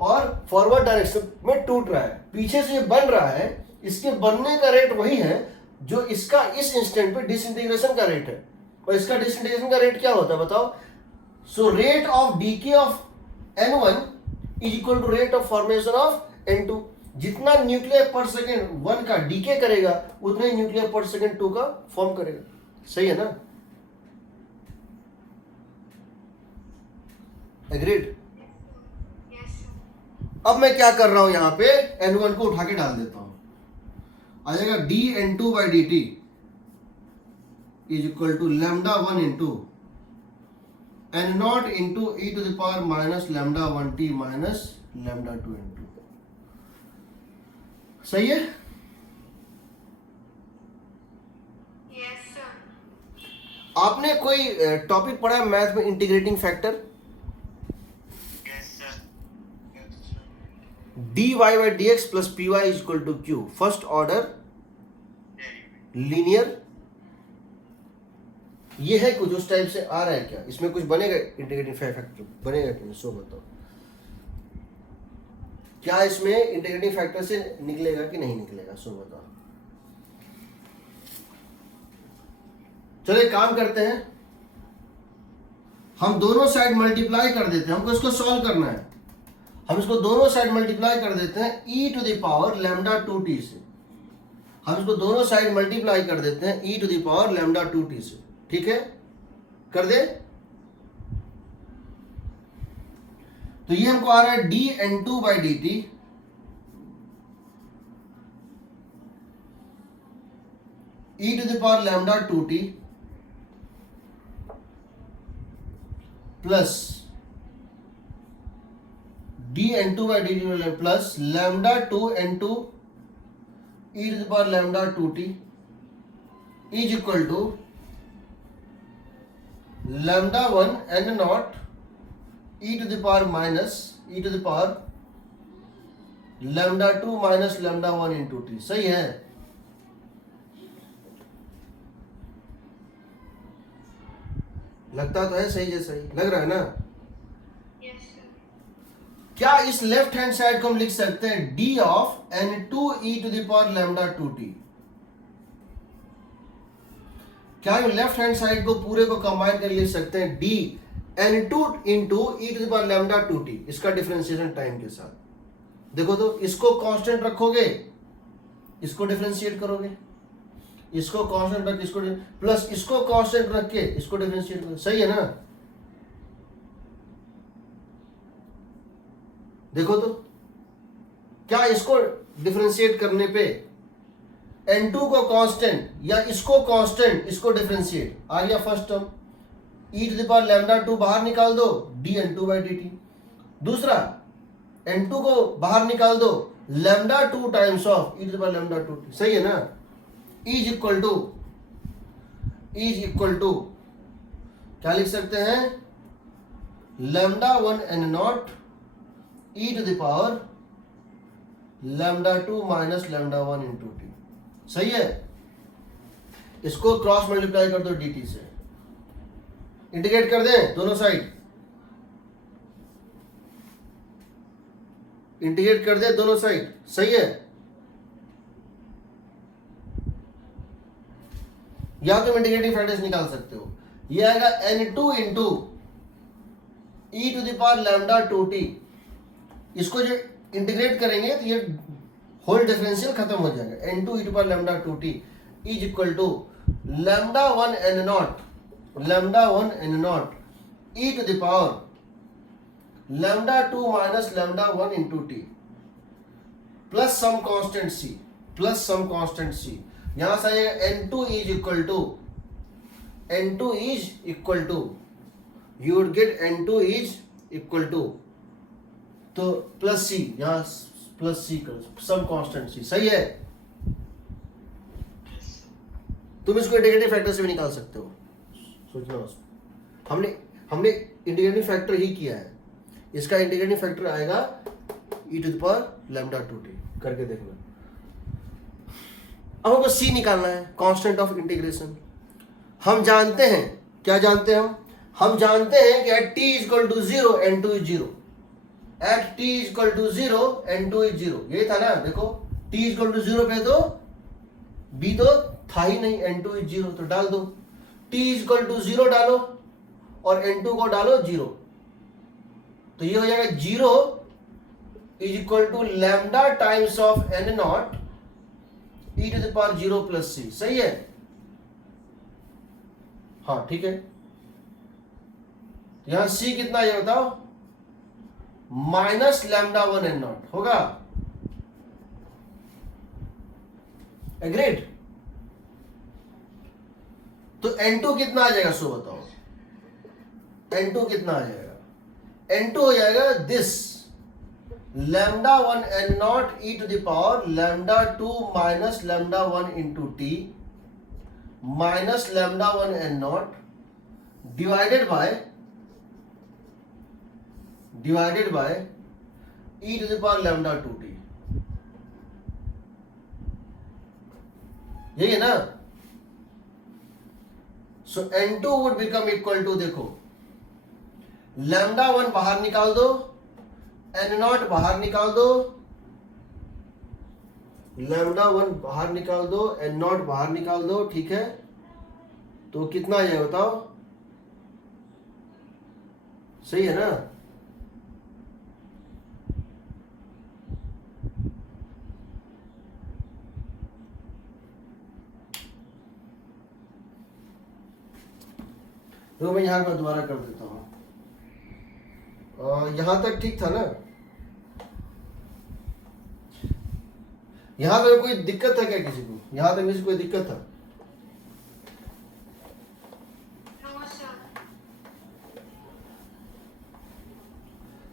और फॉरवर्ड डायरेक्शन में टूट रहा है। पीछे से ये बन रहा है, इसके बनने का रेट वही है जो इसका इस इंस्टेंट पे डिसइंटीग्रेशन का रेट है। और इसका डिसइंटीग्रेशन का रेट क्या होता है बताओ? So rate of decay of N1 is equal to rate of formation of N2। जितना न्यूक्लियर पर सेकेंड 1 का डीके करेगा उतना ही न्यूक्लियर पर सेकेंड 2 का फॉर्म करेगा। सही है ना? एग्रीड? Yes sir. अब मैं क्या कर रहा हूं, यहां पे N1 को उठा के डाल देता हूं, आ जाएगा dN2/dt is equal to lambda 1 into n naught into e to the power minus lambda 1t minus lambda 2n2। सही है? Yes sir. आपने कोई टॉपिक पढ़ा है मैथ में, integrating factor? dy/dx plus py is equal to q, first order linear. ये है कुछ उस टाइप से आ रहा है क्या? इसमें कुछ बनेगा इंटीग्रेटिंग फैक्टर बनेगा कि नहीं, सो बताओ। क्या इसमें इंटीग्रेटिंग फैक्टर से निकलेगा कि नहीं निकलेगा, सो बताओ। चलो एक काम करते हैं, हम दोनों साइड मल्टीप्लाई कर देते हैं। हमको इसको सॉल्व करना है, हम इसको दोनों साइड मल्टीप्लाई कर देते हैं e to the power lambda 2t से। हम इसको दोनों साइड मल्टीप्लाई कर देते हैं e to the power lambda 2t से। ठीक है? कर दे? तो ये हमको आ रहा है dN2/dt e to the power lambda 2t plus dN2/dt plus lambda 2n2 e to the power lambda 2t is equal to lambda 1 n not e to the power minus e to the power lambda 2 minus lambda 1 into t। सही है? लगता तो है सही जैसा ही लग रहा है ना? Yes sir. क्या इस लेफ्ट हैंड साइड को हम लिख सकते हैं d of n2 e to the power lambda 2t। क्या हम लेफ्ट हैंड साइड को पूरे को कंबाइन कर लिख सकते हैं D n2 into E to the power lambda 2t, इसका डिफरेंशिएशन टाइम के साथ। देखो तो इसको कांस्टेंट रखोगे, इसको डिफरेंशिएट करोगे, इसको कांस्टेंट रख, इसको प्लस इसको कांस्टेंट रख के इसको डिफरेंशिएट करो, सही है ना? देखो तो क्या इसको डिफरेंशिएट करने पे n2 को कांस्टेंट या इसको कांस्टेंट, इसको डिफरेंशिएट, आ गया first term, E to the power lambda 2 बाहर निकाल दो dn2/dt। दूसरा n2 को बाहर निकाल दो lambda 2 times of E to the power lambda 2t, सही है ना? इज इक्वल टू क्या लिख सकते हैं? Lambda 1 n0 E to the power lambda 2 minus lambda 1 into T, सही है? इसको क्रॉस मल्टीप्लाई कर दो dt से, इंटीग्रेट कर दें दोनों साइड, इंटीग्रेट कर दें दोनों साइड, सही है? या तुम इंटीग्रेटिंग फैक्टर्स निकाल सकते हो, ये आएगा n2 into E to the power lambda 2t, इसको जो इंटीग्रेट करेंगे तो ये होल डिफरेंशियल खत्म हो जाएगा, n2 e to power lambda 2t is equal to lambda 1 n0 E to the power lambda 2 minus lambda 1 into t plus some constant c, यहां से आएगा n2 is equal to you would get n2 is equal to, तो plus c, यहां plus सी करो, सम constant सी, सही है? तुम इसको इंटीग्रेटिंग फैक्टर से भी निकाल सकते हो, सोचना उसको, हमने इंटीग्रेटिंग फैक्टर ही किया है, इसका इंटीग्रेटिंग फैक्टर आएगा e to the power lambda 2t, करके देखना। अब हमको सी निकालना है, कांस्टेंट ऑफ इंटीग्रेशन। हम जानते हैं, क्या जानते हैं हम जानते हैं कि at t equal to 0 n2 is 0, at t equal to 0 n2 is 0, ये था ना? देखो t इक्वल टू 0 पे तो b तो था ही नहीं, n2 इज 0, तो डाल दो, t इक्वल टू 0 डालो और n2 को डालो 0, तो ये हो जाएगा 0 is equal to lambda times of n0 E to the power 0 plus c, सही है? हाँ ठीक है, यहां c कितना है बताओ? माइनस लैम्डा 1 n0 होगा, एग्रीड? तो n2 कितना आ जाएगा सो बताओ? n2 कितना आ जाएगा? n2 हो जाएगा this lambda 1 n0 E to the power lambda 2 minus lambda 1 into T minus lambda 1 n0 divided by E to the power lambda 2t, यही है ना? So n2 would become equal to, देखो lambda 1 बाहर निकाल दो, n0 बाहर निकाल दो, लैम्डा 1 बाहर निकाल दो, n0 बाहर निकाल दो, ठीक है? तो कितना आ जाएगा बताओ? सही है ना? तो मैं यहां पर दोबारा कर देता हूं, यहां तक ठीक था ना? यहां तक कोई दिक्कत है क्या किसी को? यहां तक किसी कोई दिक्कत था? No sir.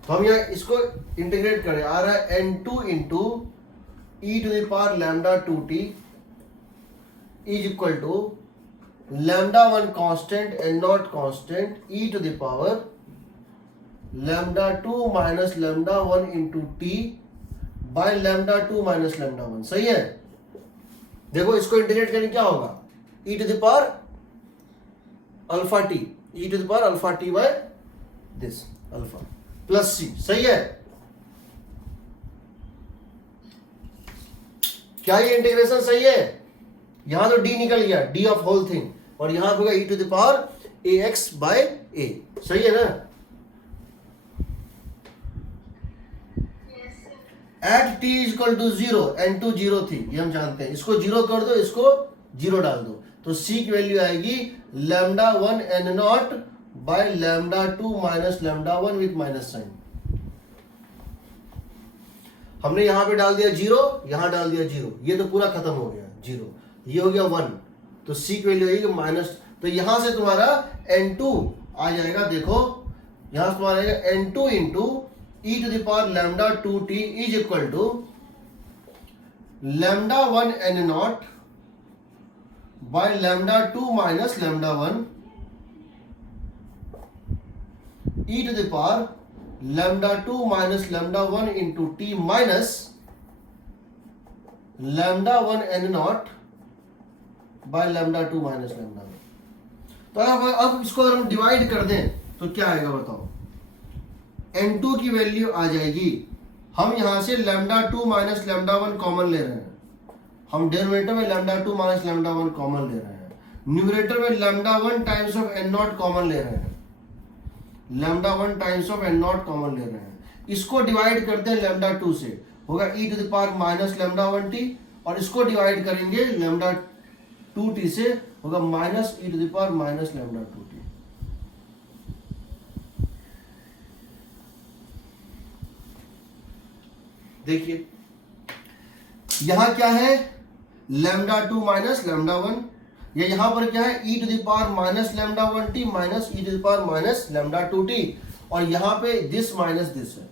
तो हम यहाँ इसको इंटीग्रेट करें, आ रहा है n2 into E to the power lambda 2t is equal to lambda 1 constant n0 constant e to the power lambda 2 minus lambda 1 into t by lambda 2 minus lambda 1, सही है? देखो इसको इंटीग्रेट करें क्या होगा? E to the power alpha t, e to the power alpha t by this alpha plus c, सही है? क्या ये इंटीग्रेशन सही है? यहां तो डी निकल गया, डी ऑफ होल थिंग, और यहां पे होगा e to the power ax by a। सही है ना? Yes sir. At t equal to 0, n2 0 थी, ये हम जानते हैं। इसको 0 कर दो, इसको 0 डाल दो, तो c की वैल्यू आएगी λ1 n0 by λ2 minus λ1 with minus sign. हमने यहां पे डाल दिया 0, यहां डाल दिया 0, ये तो पूरा खत्म हो गया 0, ये हो गया 1, तो c की वैल्यू आएगी माइनस, तो यहां से तुम्हारा n2 आ जाएगा। देखो यहां से तुम्हारा आएगा n2 into e to the power λ2t is equal to λ1 n0 by λ2 minus λ1 e to the power λ2 minus λ1 into t minus λ1 n0 by λ2 minus λ1। तो अब इसको अगर हम डिवाइड कर दें तो क्या आएगा बताओ? n2 की वैल्यू आ जाएगी, हम यहां से λ2 माइनस λ1 कॉमन ले रहे हैं, हम डिनोमिनेटर में λ2 माइनस λ1 कॉमन ले रहे हैं, न्यूमरेटर में λ1 टाइम्स ऑफ n0 कॉमन ले रहे हैं, λ1 टाइम्स ऑफ n0 कॉमन ले रहे हैं। इसको डिवाइड करते हैं λ2 से, होगा e to the power minus λ1t, और इसको डिवाइड करेंगे λ2t से, होगा minus e to the power minus λ2t। देखिए यहां क्या है λ2 माइनस λ1, या यहां पर क्या है e to the power minus λ1t minus e to the power minus λ2t, और यहां पे दिस माइनस दिस है,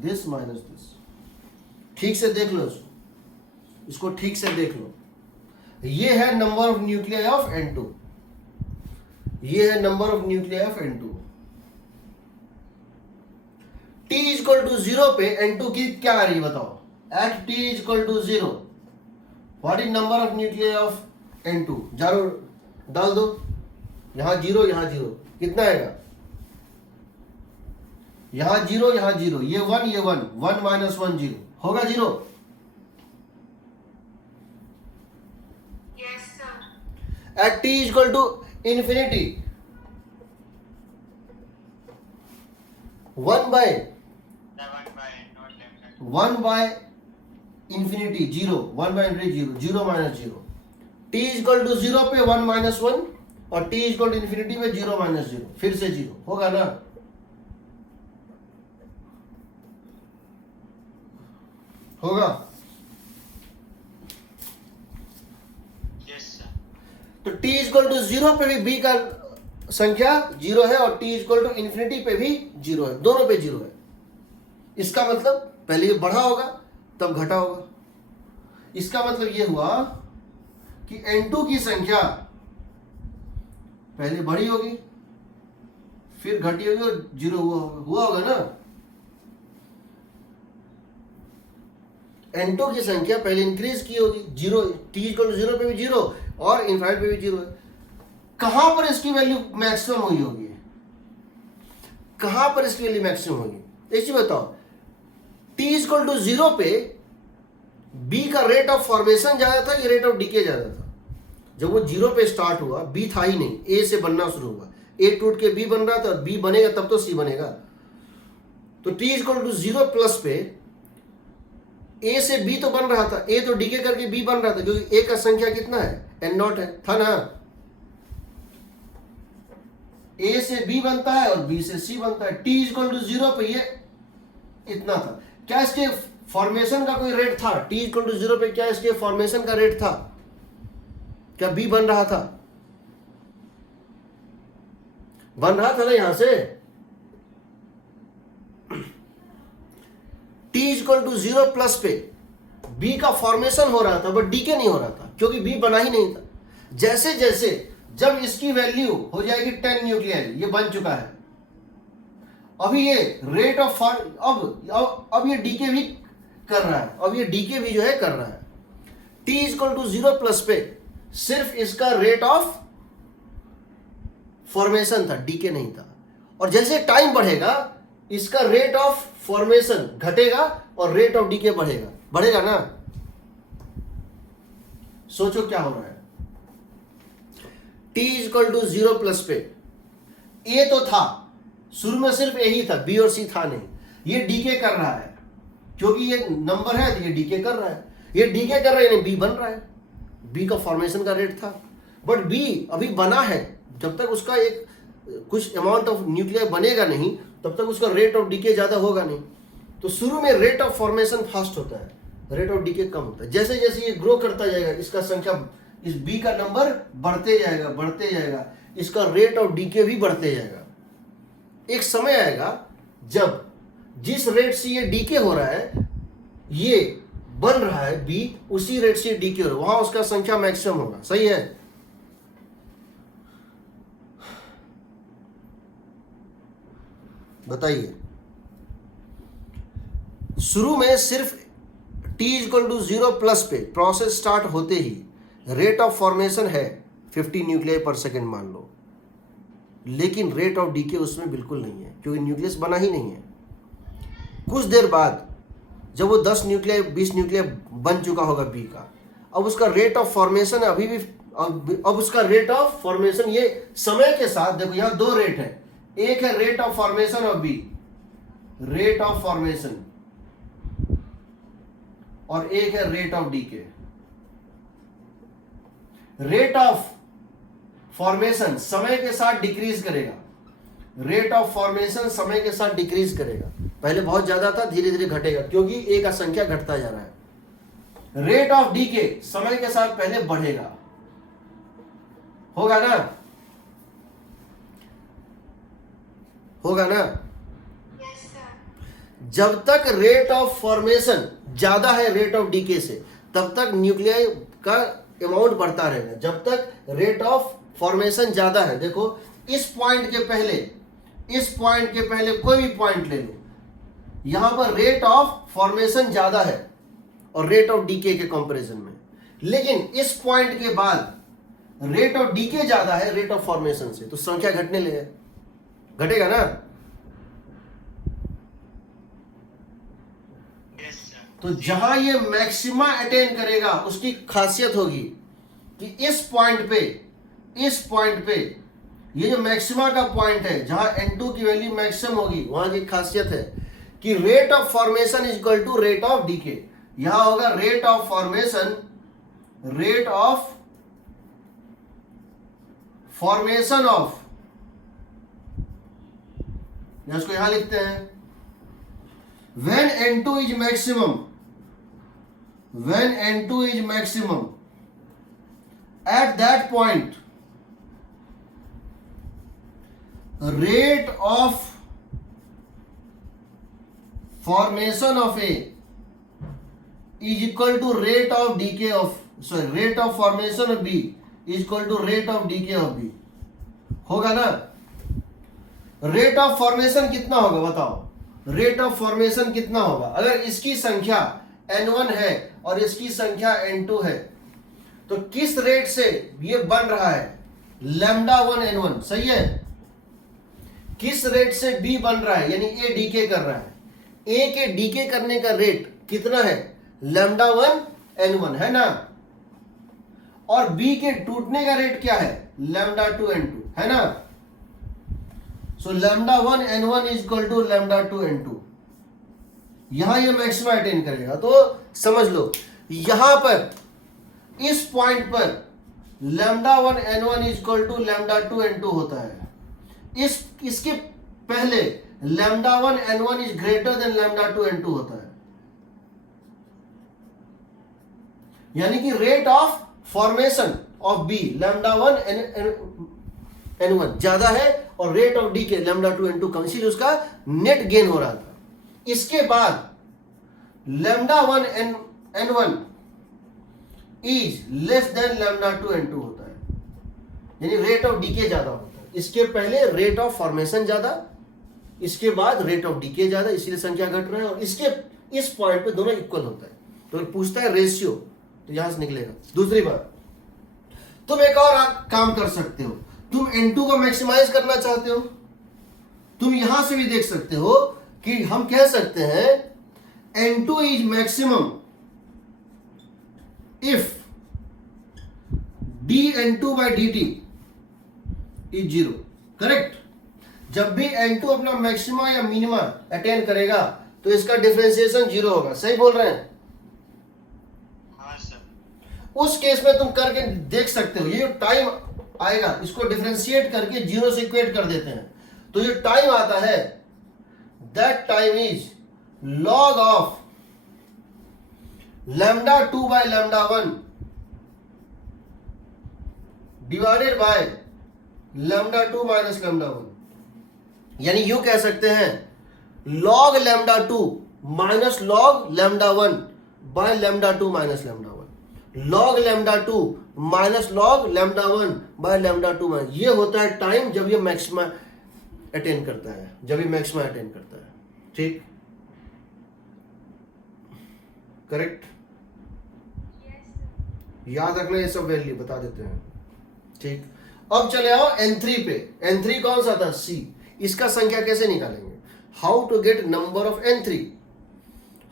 दिस माइनस दिस। ठीक से देख लो इसको ठीक से देख लो। ये है number of nuclei of n2, ये है number of nuclei of n2। t equal to 0 पे n2 की क्या आ रही है बताओ? At t equal to 0 what is number of nuclei of n2? Zero डाल दो, यहां 0 यहां 0, कितना आएगा? यहां 0 यहां 0, ये 1 ये 1, 1 माइनस 1 0, होगा 0। Yes sir. At t equal to infinity 1 by 1 by infinity 0, 1 by infinity 0, 0 minus 0, t equal to 0 पे 1 माइनस 1, और t इक्वल टू इंफिनिटी पे 0 माइनस 0, फिर से 0, होगा ना? होगा। Yes sir. तो t इक्वल टू 0 पे भी b का संख्या 0 है, और t इक्वल टू इंफिनिटी पे भी 0 है, दोनों पे 0 है। इसका मतलब पहले ये बढ़ा होगा तब घटा होगा। इसका मतलब ये हुआ कि n2 की संख्या पहले बढ़ी होगी फिर घटी होगी और 0 हुआ होगा ना। n2 की संख्या पहले इंक्रीज की होगी, 0 t इक्वल टू 0 पे भी 0 और इनफाइनाइट पे भी 0 है। कहां पर इसकी वैल्यू मैक्सिमम हुई होगी? कहां पर इसकी वैल्यू मैक्सिमम होगी? एक चीज बताओ, t इक्वल टू 0 पे b का रेट ऑफ फॉर्मेशन ज्यादा था कि रेट ऑफ डीके ज्यादा था? जब वो 0 पे स्टार्ट हुआ b था ही नहीं, a से बनना शुरू हुआ, a टूट के b बन रहा था, b बनेगा तब तो c बनेगा। तो t इक्वल टू 0 प्लस पे a से b तो बन रहा था, a तो डीके करके b बन रहा था, क्योंकि a का संख्या कितना है? n0 है, था ना? a से b बनता है और b से c बनता है। t इक्वल टू 0 पे ये इतना था। क्या इसके फॉर्मेशन का कोई रेट था? t इक्वल टू 0 पे क्या इसके फॉर्मेशन का रेट था? क्या b बन रहा था? बन रहा था ना यहां से। t इक्वल टू 0 प्लस पे b का फॉर्मेशन हो रहा था, बट डीके नहीं हो रहा था, क्योंकि b बना ही नहीं था। जैसे जैसे जब इसकी वैल्यू हो जाएगी 10 न्यूक्लियाई, ये बन चुका है, अभी ये रेट ऑफ अब ये डीके भी कर रहा है, अब ये डीके भी जो है कर रहा है। t इक्वल टू 0 प्लस पे सिर्फ इसका रेट ऑफ फॉर्मेशन था, डीके नहीं था। और जैसे टाइम बढ़ेगा इसका रेट ऑफ फॉर्मेशन घटेगा और रेट ऑफ डीके बढ़ेगा, बढ़ेगा ना। सोचो क्या हो रहा है। t इक्वल टू 0 प्लस पे ए तो था, शुरू में सिर्फ ए ही था, बी और सी था नहीं, ये डीके कर रहा है क्योंकि ये नंबर है तो ये डीके कर रहा है, ये डीके कर रहा है यानी बी बन रहा है, बी का फॉर्मेशन का रेट था, बट बी अभी बना है, जब तक उसका एक कुछ अमाउंट ऑफ न्यूक्लियर बनेगा नहीं तब तक उसका रेट ऑफ डीके ज्यादा होगा नहीं। तो शुरू में रेट ऑफ फॉर्मेशन फास्ट होता है, रेट ऑफ डीके कम होता है। जैसे जैसे ये ग्रो करता जाएगा इसका संख्या, इस बी का नंबर बढ़ते जाएगा, इसका रेट ऑफ डीके भी बढ़ते जाएगा। एक समय आएगा जब जिस रेट से ये डीके हो रहा है, ये बन रहा है बी, उसी रेट से डीके हो रहा है, वहां उसका संख्या मैक्सिमम होगा। सही है? बताइए। शुरू में सिर्फ t इक्वल टू 0 प्लस पे प्रोसेस स्टार्ट होते ही रेट ऑफ फॉर्मेशन है 50 न्यूक्लियर पर सेकेंड मान लो, लेकिन रेट ऑफ डीके उसमें बिल्कुल नहीं है क्योंकि न्यूक्लियस बना ही नहीं है। कुछ देर बाद जब वो 10 न्यूक्लियर 20 न्यूक्लियर बन चुका होगा बी का, अब उसका रेट ऑफ फॉर्मेशन अभी भी अब उसका रेट ऑफ फॉर्मेशन ये समय के साथ, देखो यहां दो रेट है, एक है rate of formation of B, rate of formation, और एक है rate of decay. Rate of formation समय के साथ डिक्रीज करेगा, रेट ऑफ फॉर्मेशन समय के साथ डिक्रीज करेगा, पहले बहुत ज्यादा था धीरे धीरे घटेगा क्योंकि ए का संख्या घटता जा रहा है। रेट ऑफ डीके समय के साथ पहले बढ़ेगा, होगा ना, होगा ना। Yes sir. जब तक रेट ऑफ फॉर्मेशन ज्यादा है रेट ऑफ डीके से, तब तक न्यूक्लियाई का अमाउंट बढ़ता रहेगा। जब तक रेट ऑफ फॉर्मेशन ज्यादा है, देखो इस पॉइंट के पहले कोई भी पॉइंट ले लो, यहां पर रेट ऑफ फॉर्मेशन ज्यादा है और रेट ऑफ डीके के कंपैरिजन में, लेकिन इस पॉइंट के बाद रेट ऑफ डीके ज्यादा है रेट ऑफ फॉर्मेशन से, तो संख्या घटने लगे, घटेगा ना। Yes sir. तो जहां ये मैक्सिमा अटेन करेगा उसकी खासियत होगी कि इस पॉइंट पे ये जो मैक्सिमा का पॉइंट है जहां N2 की वैल्यू मैक्सिमम होगी, वहां की खासियत है कि rate of formation is equal to rate of decay. यहां होगा रेट ऑफ फॉर्मेशन ऑफ, इसको यहां लिखते हैं, when N2 is maximum, at that point rate of formation of A is equal to rate of decay of, rate of formation of B is equal to rate of decay of B, होगा ना। Rate of formation कितना होगा बताओ, rate of formation कितना होगा अगर इसकी संख्या N1 है और इसकी संख्या N2 है, तो किस रेट से ये बन रहा है, λ1 N1, सही है। किस रेट से B बन रहा है यानी A डीके कर रहा है, A के डीके करने का रेट कितना है, λ1 N1 है ना, और B के टूटने का रेट क्या है, λ2 N2 है ना। सो λ1 N1 is equal to λ2 N2, यहां ये मैक्सिमा अटेन करेगा। तो समझ लो यहां पर इस पॉइंट पर λ1 N1 is equal to λ2 N2 होता है, इसके पहले λ1 N1 is greater then λ2 N2 होता है, यानी कि rate of formation of B λ1 N1 ज्यादा है और रेट ऑफ डी के λ2 N2 कम, इसीलिए उसका नेट गेन हो रहा था। इसके बाद λ1 N1 is less then λ2 N2 होता है, यानी रेट ऑफ डीके ज्यादा होता है। इसके पहले रेट ऑफ फॉर्मेशन ज्यादा, इसके बाद रेट ऑफ डीके ज्यादा, इसीलिए संख्या घट रहा है, और इसके इस पॉइंट पे दोनों इक्वल होता है। तो पूछता है रेशियो, तो यहां से निकलेगा। दूसरी बात, तुम एक और काम कर सकते हो, तुम N2 को मैक्सिमाइज करना चाहते हो, तुम यहां से भी देख सकते हो कि हम कह सकते हैं N2 is maximum if dN2 by dt is 0, correct. जब भी n2 अपना मैक्सिमा या मिनिमा अटेन करेगा तो इसका डिफरेंशिएशन 0 होगा, सही बोल रहे हैं? हाँ सर। उस केस में तुम करके देख सकते हो, ये टाइम आएगा इसको डिफरेंशिएट करके 0 से इक्वेट कर देते हैं, तो ये टाइम आता है, that time is log of lambda 2 by lambda 1 divided by lambda 2 minus lambda 1। यानी यूं कह सकते हैं log lambda 2 minus log lambda 1 by lambda 2 minus lambda 1, log lambda 2 minus log lambda 1 by lambda 2 minus, ये होता है टाइम जब ये मैक्सिमा अटेन करता है, जब ये मैक्सिमा अटेन करता है, ठीक, करेक्ट। याद रखना ये सब वैल्यू बता देते हैं, ठीक। अब चले आओ n3 पे। n3 कौन सा था? c। इसका संख्या कैसे निकालेंगे? How to get number of n3,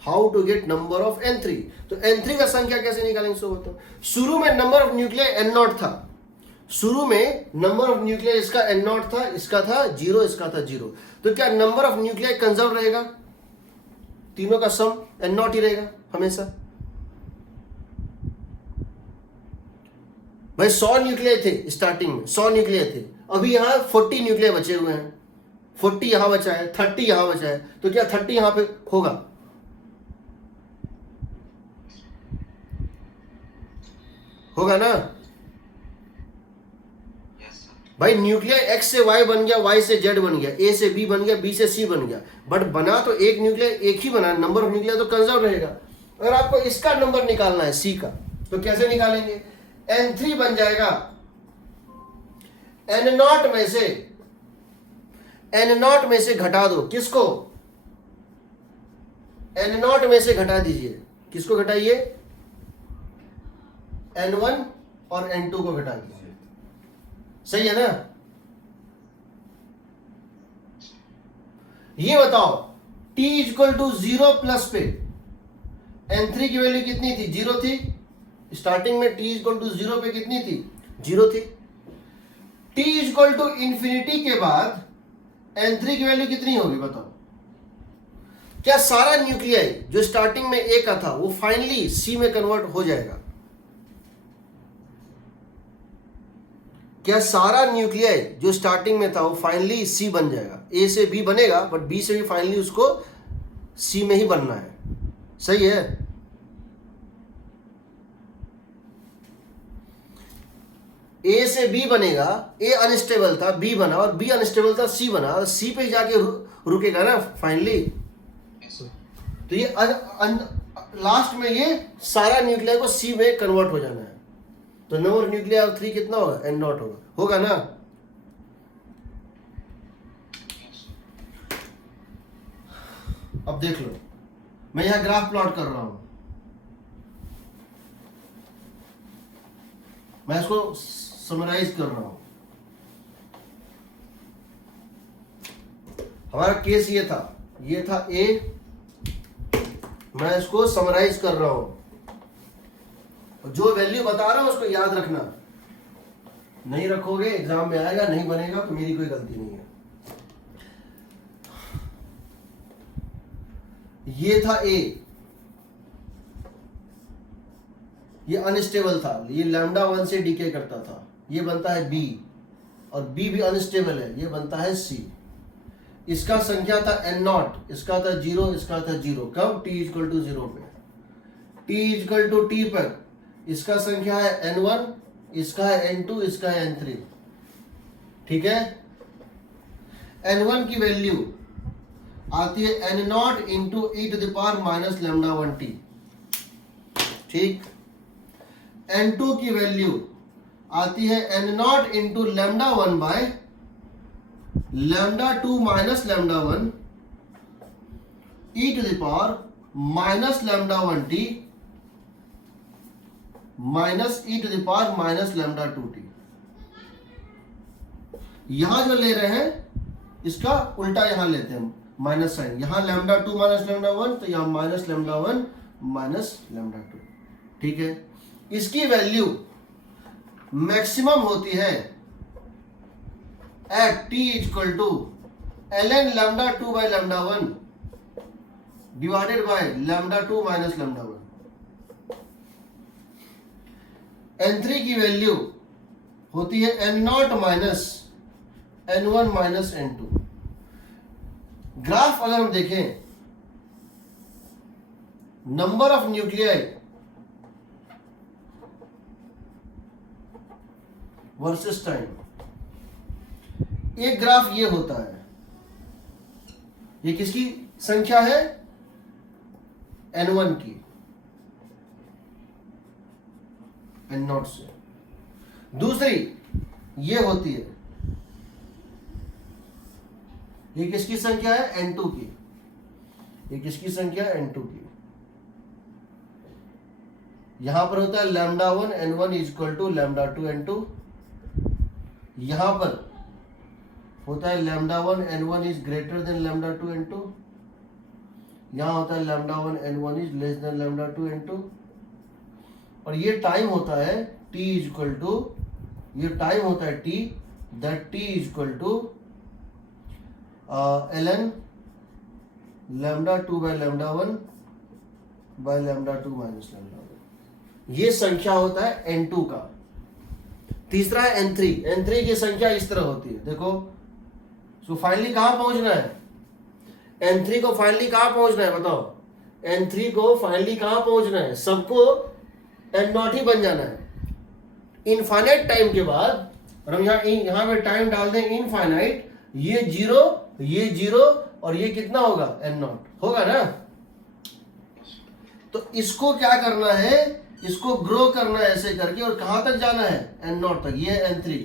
how to get number of n3। तो n3 का संख्या कैसे निकालेंगे सो बताओ। शुरू में नंबर ऑफ न्यूक्लियर n0 था, शुरू में नंबर ऑफ न्यूक्लियर इसका n0 था, इसका था 0, इसका था 0, तो क्या नंबर ऑफ न्यूक्लियर कंजर्व रहेगा? तीनों का सम n0 ही रहेगा हमेशा। भाई 100 न्यूक्लियर थे स्टार्टिंग में, 100 न्यूक्लियर थे, अभी यहां 40 न्यूक्लियर बचे हुए हैं, 40 यहां बचा है, 30 यहां बचा है, तो क्या 30 यहां पे होगा? होगा ना भाई। न्यूक्लियर x से y बन गया, y से z बन गया, a से b बन गया, b से c बन गया, बट बना तो एक न्यूक्लियर एक ही बना, नंबर ऑफ न्यूक्लियर तो कंजर्व रहेगा। अगर आपको इसका नंबर निकालना है c का, तो कैसे निकालेंगे? n3 बन जाएगा n0 में से घटा दो, किसको? n0 में से घटा दीजिए, किसको घटाइए? n1 और n2 को घटा दीजिए, सही है ना? ये बताओ t इक्वल टू 0 प्लस पे n3 की वैल्यू कितनी थी? 0 थी। स्टार्टिंग में t इक्वल टू 0 पे कितनी थी? 0 थी। t इक्वल टू इंफिनिटी के बाद n3 की वैल्यू कितनी होगी बताओ। क्या सारा न्यूक्लियर जो स्टार्टिंग में a का था वो फाइनली c में कन्वर्ट हो जाएगा? क्या सारा न्यूक्लियर जो स्टार्टिंग में था वो फाइनली c बन जाएगा? a से b बनेगा, बट b से भी फाइनली उसको c में ही बनना है, सही है? a से b बनेगा, a अनस्टेबल था, b बना, और b अनस्टेबल था, c बना, और c पे जाके रुकेगा ना फाइनली। तो ये लास्ट में ये सारा न्यूक्लियर को c में कन्वर्ट हो जाना है, तो नंबर न्यूक्लियर ऑफ 3 कितना होगा? n0 होगा ना? अब देख लो, मैं यहां ग्राफ प्लॉट कर रहा हूं, मैं इसको समराइज कर रहा हूं। हमारा केस ये था A, मैं इसको समराइज कर रहा हूं, जो वैल्यू बता रहा हूं उसको याद रखना, नहीं रखोगे एग्जाम में आएगा, नहीं बनेगा तो मेरी कोई गलती नहीं है। ये था A, ये अनस्टेबल था, ये लैम्डा 1 से डीके करता था, ये बनता है B, और B भी अनस्टेबल है, ये बनता है C। इसका संख्या था n0, इसका था 0, इसका था 0, कब? t इक्वल टू 0 पे। t इक्वल टू t पर इसका संख्या है n1, इसका है n2, इसका है n3, ठीक है? n1 की वैल्यू आती है n0 into e to the power minus lambda 1t, ठीक। n2 की वैल्यू आती है n0 into lambda 1 by lambda 2 minus lambda 1 e to the power minus lambda 1t minus e to the power minus lambda 2t। यहां जो ले रहे हैं इसका उल्टा यहां लेते हैं, माइनस साइन, यहां लैम्डा 2 माइनस लैम्डा 1, तो यहां माइनस लैम्डा 1 माइनस लैम्डा 2, ठीक है। इसकी वैल्यू मैक्सिमम होती है at t equal to ln lambda 2 by lambda 1 divided by lambda 2 minus lambda 1। n3 की वैल्यू होती है n0 minus n1 minus n2। Graph अगर हम देखें, number of nuclei versus time, एक ग्राफ ये होता है, ये किसकी संख्या है? n1 की, n0 से। दूसरी ये होती है, ये किसकी संख्या है? n2 की। ये किसकी संख्या है? n2 की। यहां पर होता है lambda 1 n1 equal to lambda 2 n2। यहां पर होता है lambda 1 n1 is greater than lambda 2 n2। यहां होता है lambda 1 n1 is less than lambda 2 n2। और ये टाइम होता है t इक्वल टू, ये टाइम होता है t, that t equal to ln lambda 2 by lambda 1 by lambda 2 minus lambda 1। ये संख्या होता है n2 का। तीसरा है n3। n3 की संख्या इस तरह होती है, देखो। सो फाइनली कहां पहुंचना है? n3 को फाइनली कहां पहुंचना है बताओ? n3 को फाइनली कहां पहुंचना है? सबको n0 ही बन जाना है। इनफाइनाइट टाइम के बाद, और हम यहां पे टाइम डाल दें इनफाइनाइट, ये जीरो और ये कितना होगा? n0 होगा ना। तो इसको क्या करना है? इसको ग्रो करना है ऐसे करके, और कहां तक जाना है? n0 तक। ये है n3,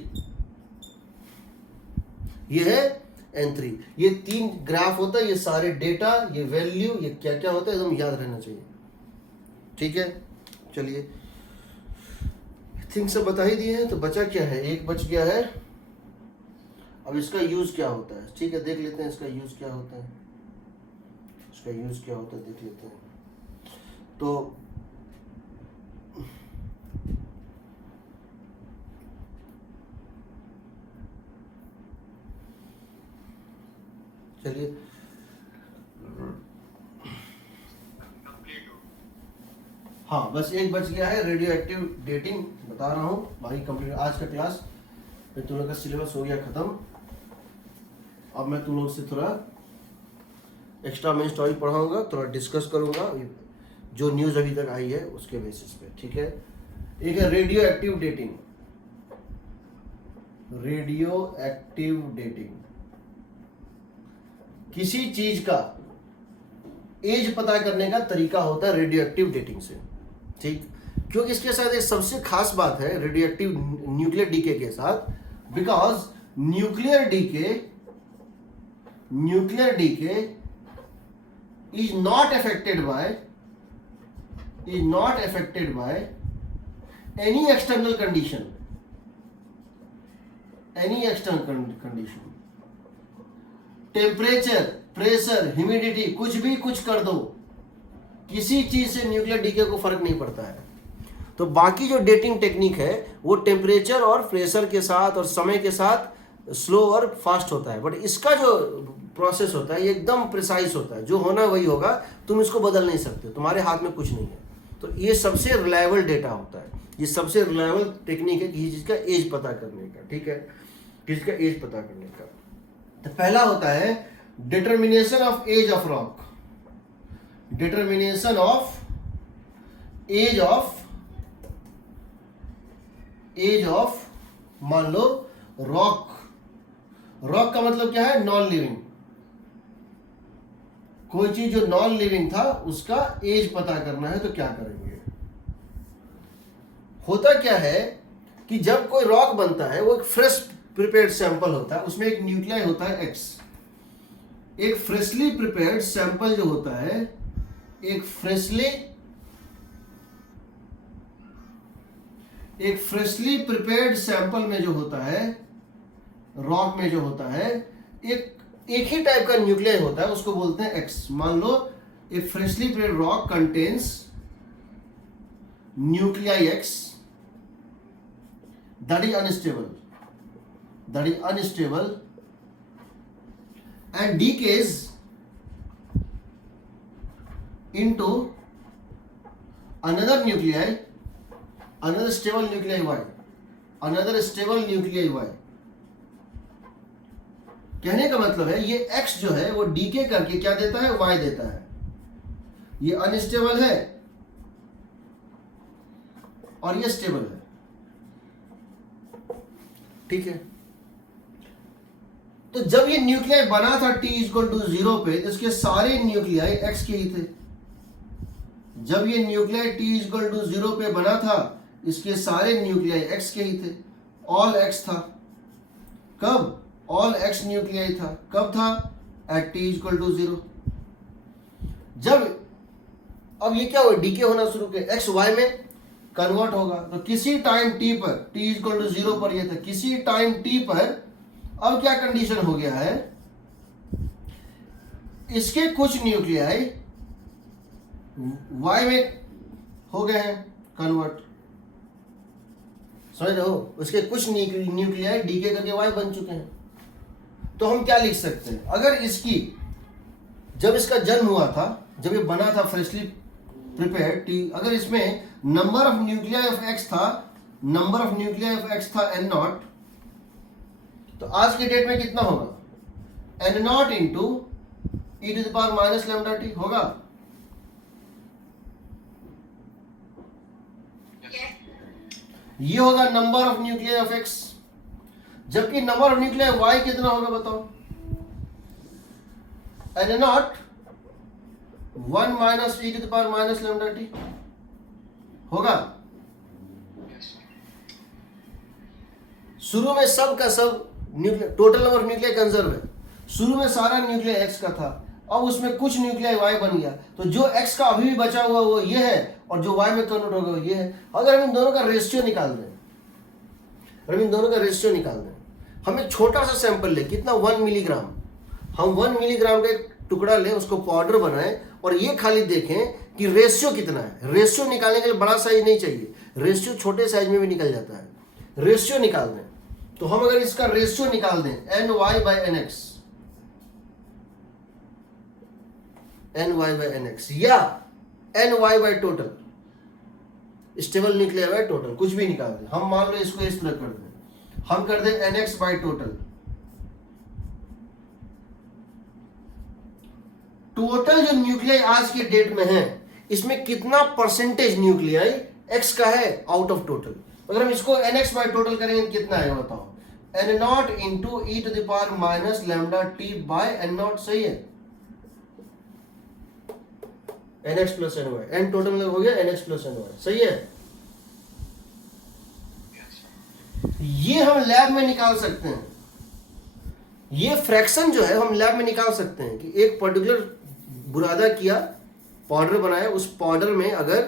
ये है n3। ये 3 ग्राफ होता है, ये सारे डेटा, ये वैल्यू, ये क्या क्या होता है एकदम याद रहना चाहिए। ठीक है, चलिए थिंग सब बता ही दिए हैं, तो बचा क्या है? एक बच गया है। अब इसका यूज क्या होता है? ठीक है, देख लेते हैं इसका यूज क्या होता है। इसका यूज क्या होता है देख लेते हैं। तो चलिए हाँ, बस एक बच गया है, रेडियो एक्टिव डेटिंग बता रहा हूँ। बाकी कंप्लीट आज का क्लास में तुम लोग का सिलेबस हो गया खत्म। अब मैं तुम लोग से थोड़ा एक्स्ट्रा मेन स्टोरी पढ़ाऊंगा, थोड़ा डिस्कस करूंगा जो न्यूज़ अभी तक आई है उसके बेसिस पे। ठीक है, एक है radio active dating. Radio active dating किसी चीज का एज पता करने का तरीका होता है रेडियो एक्टिव डेटिंग से। ठीक, क्योंकि इसके साथ एक सबसे खास बात है रेडियो एक्टिव न्यूक्लियर डीके के साथ, because nuclear decay is not affected by any external condition. Temperature, pressure, humidity, कुछ कर दो, किसी चीज से न्यूक्लियर डीके को फर्क नहीं पड़ता है। तो बाकी जो डेटिंग टेक्निक है वो टेम्परेचर और प्रेशर के साथ और समय के साथ स्लो और फास्ट होता है, बट इसका जो प्रोसेस होता है ये एकदम प्रिसाइज होता है। जो होना वही होगा, तुम इसको बदल नहीं सकते, तुम्हारे हाथ में कुछ नहीं है। तो ये सबसे रिलायबल डेटा होता है, ये सबसे रिलायबल टेक्निक है किसी चीज का एज पता करने का। ठीक है, किसी का एज पता करने का। तो पहला होता है determination of age of rock. Determination of age of मान लो रॉक का मतलब क्या है? Non living. कोई चीज जो नॉन लिविंग था उसका एज पता करना है, तो क्या करेंगे? होता क्या है कि जब कोई रॉक बनता है वो एक फ्रेश प्रिपेयर्ड सैंपल होता है, उसमें एक न्यूक्लियाई होता है X। एक फ्रेशली प्रिपेयर्ड सैंपल जो होता है, एक फ्रेशली प्रिपेयर्ड सैंपल में जो होता है, रॉक में जो होता है, एक ही टाइप का न्यूक्लियाई होता है, उसको बोलते हैं X। मान लो एक freshly prepared rock contains nuclei X that is unstable, that is unstable and decays into another nuclei, another stable nuclei Y, another stable nuclei Y. कहने का मतलब है ये X जो है वो डीके करके क्या देता है, Y देता है. ये अनस्टेबल है और ये स्टेबल है. ठीक है. तो जब ये न्यूक्लियाई बना था t इक्वल टू 0 पे, इसके सारे न्यूक्लियाई x के ही थे. जब ये न्यूक्लियाई t इक्वल टू 0 पे बना था, इसके सारे न्यूक्लियाई x के ही थे. ऑल x था. कब? ऑल x न्यूक्लियाई था. कब था? At t equal to 0. जब अब ये क्या हुआ, डीके होना शुरू किया, x y में कन्वर्ट होगा. तो किसी टाइम t पर, t इक्वल टू 0 पर ये था, किसी टाइम t पर अब क्या कंडीशन हो गया है, इसके कुछ न्यूक्लियाई y में हो गए हैं कन्वर्ट. समझ रहे हो? उसके कुछ न्यूक्लियाई डीके करके y बन चुके हैं. तो हम क्या लिख सकते हैं, अगर इसकी जब इसका जन्म हुआ था, जब ये बना था फ्रेशली प्रिपेयर्ड t, अगर इसमें number of nuclei of x था, number of nuclei of x था n नॉट, तो आज के डेट में कितना होगा, n naught into E to the power minus lambda T होगा. ये होगा number of nuclei of x. जबकि नंबर ऑफ न्यूक्लियाई y कितना होगा बताओ, n naught 1 minus E to the power minus lambda T होगा. शुरू में सब का सब total number of nuclei conserve है. शुरू में सारा न्यूक्लियाई x का था, अब उसमें कुछ न्यूक्लियाई y बन गया. तो जो x का अभी भी बचा हुआ वो ये है, और जो y में कन्वर्ट होगा वो ये है. अगर हम इन दोनों का रेशियो निकाल दें, हम एक छोटा सा सैंपल ले, कितना, 1 मिलीग्राम. हम 1 मिलीग्राम का एक टुकड़ा लें, उसको पाउडर बनाएं और ये खाली देखें कि रेशियो कितना है. रेशियो निकालने के लिए बड़ा साइज नहीं चाहिए, रेशियो छोटे साइज में भी निकल जाता है. रेशियो निकाल दें, तो हम अगर इसका रेशियो निकाल दें ny/nx, ny/nx या ny total, stable nuclear by total, कुछ भी निकाल दें. हम मान लो इसको इस तरह कर दें, हम कर दें nx बाय टोटल. टोटल जो न्यूक्लियाई आज के डेट में है, इसमें कितना परसेंटेज न्यूक्लियाई x का है आउट ऑफ टोटल. अगर हम इसको nx बाय टोटल करेंगे कितना आएगा बताओ, n naught into E to the power minus lambda T by n naught. सही है, nx plus ny, n total हो गया nx प्लस ny. सही है. ये हम लैब में निकाल सकते हैं. ये फ्रैक्शन जो है हम लैब में निकाल सकते हैं कि एक पर्टिकुलर बुरादा किया, पाउडर बनाया, उस पाउडर में अगर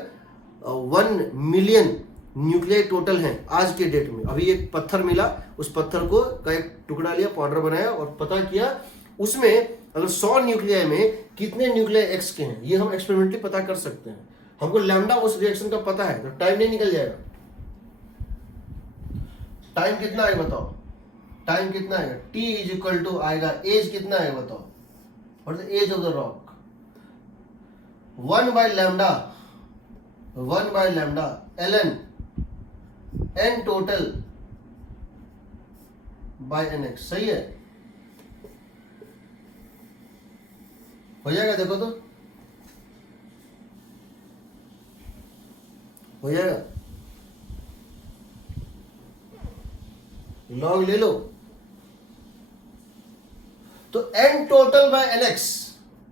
1 मिलियन न्यूक्लियाई टोटल हैं आज के डेट में. अभी एक पत्थर मिला, उस पत्थर को का एक टुकड़ा लिया, पाउडर बनाया और पता किया उसमें अगर 100 न्यूक्लियाई में कितने न्यूक्लियाई x के हैं. ये हम एक्सपेरिमेंटली पता कर सकते हैं. हमको लैम्डा उस रिएक्शन का पता है, तो टाइम नहीं निकल जाएगा. टाइम कितना आएगा बताओ, टाइम कितना आएगा, t इज इक्वल टू आएगा, एज कितना आएगा बताओ, what is the age of the rock, 1 by lambda ln n total by nx. सही है, हो जाएगा. देखो तो हो जाएगा. लॉग ले लो, तो n टोटल बाय nx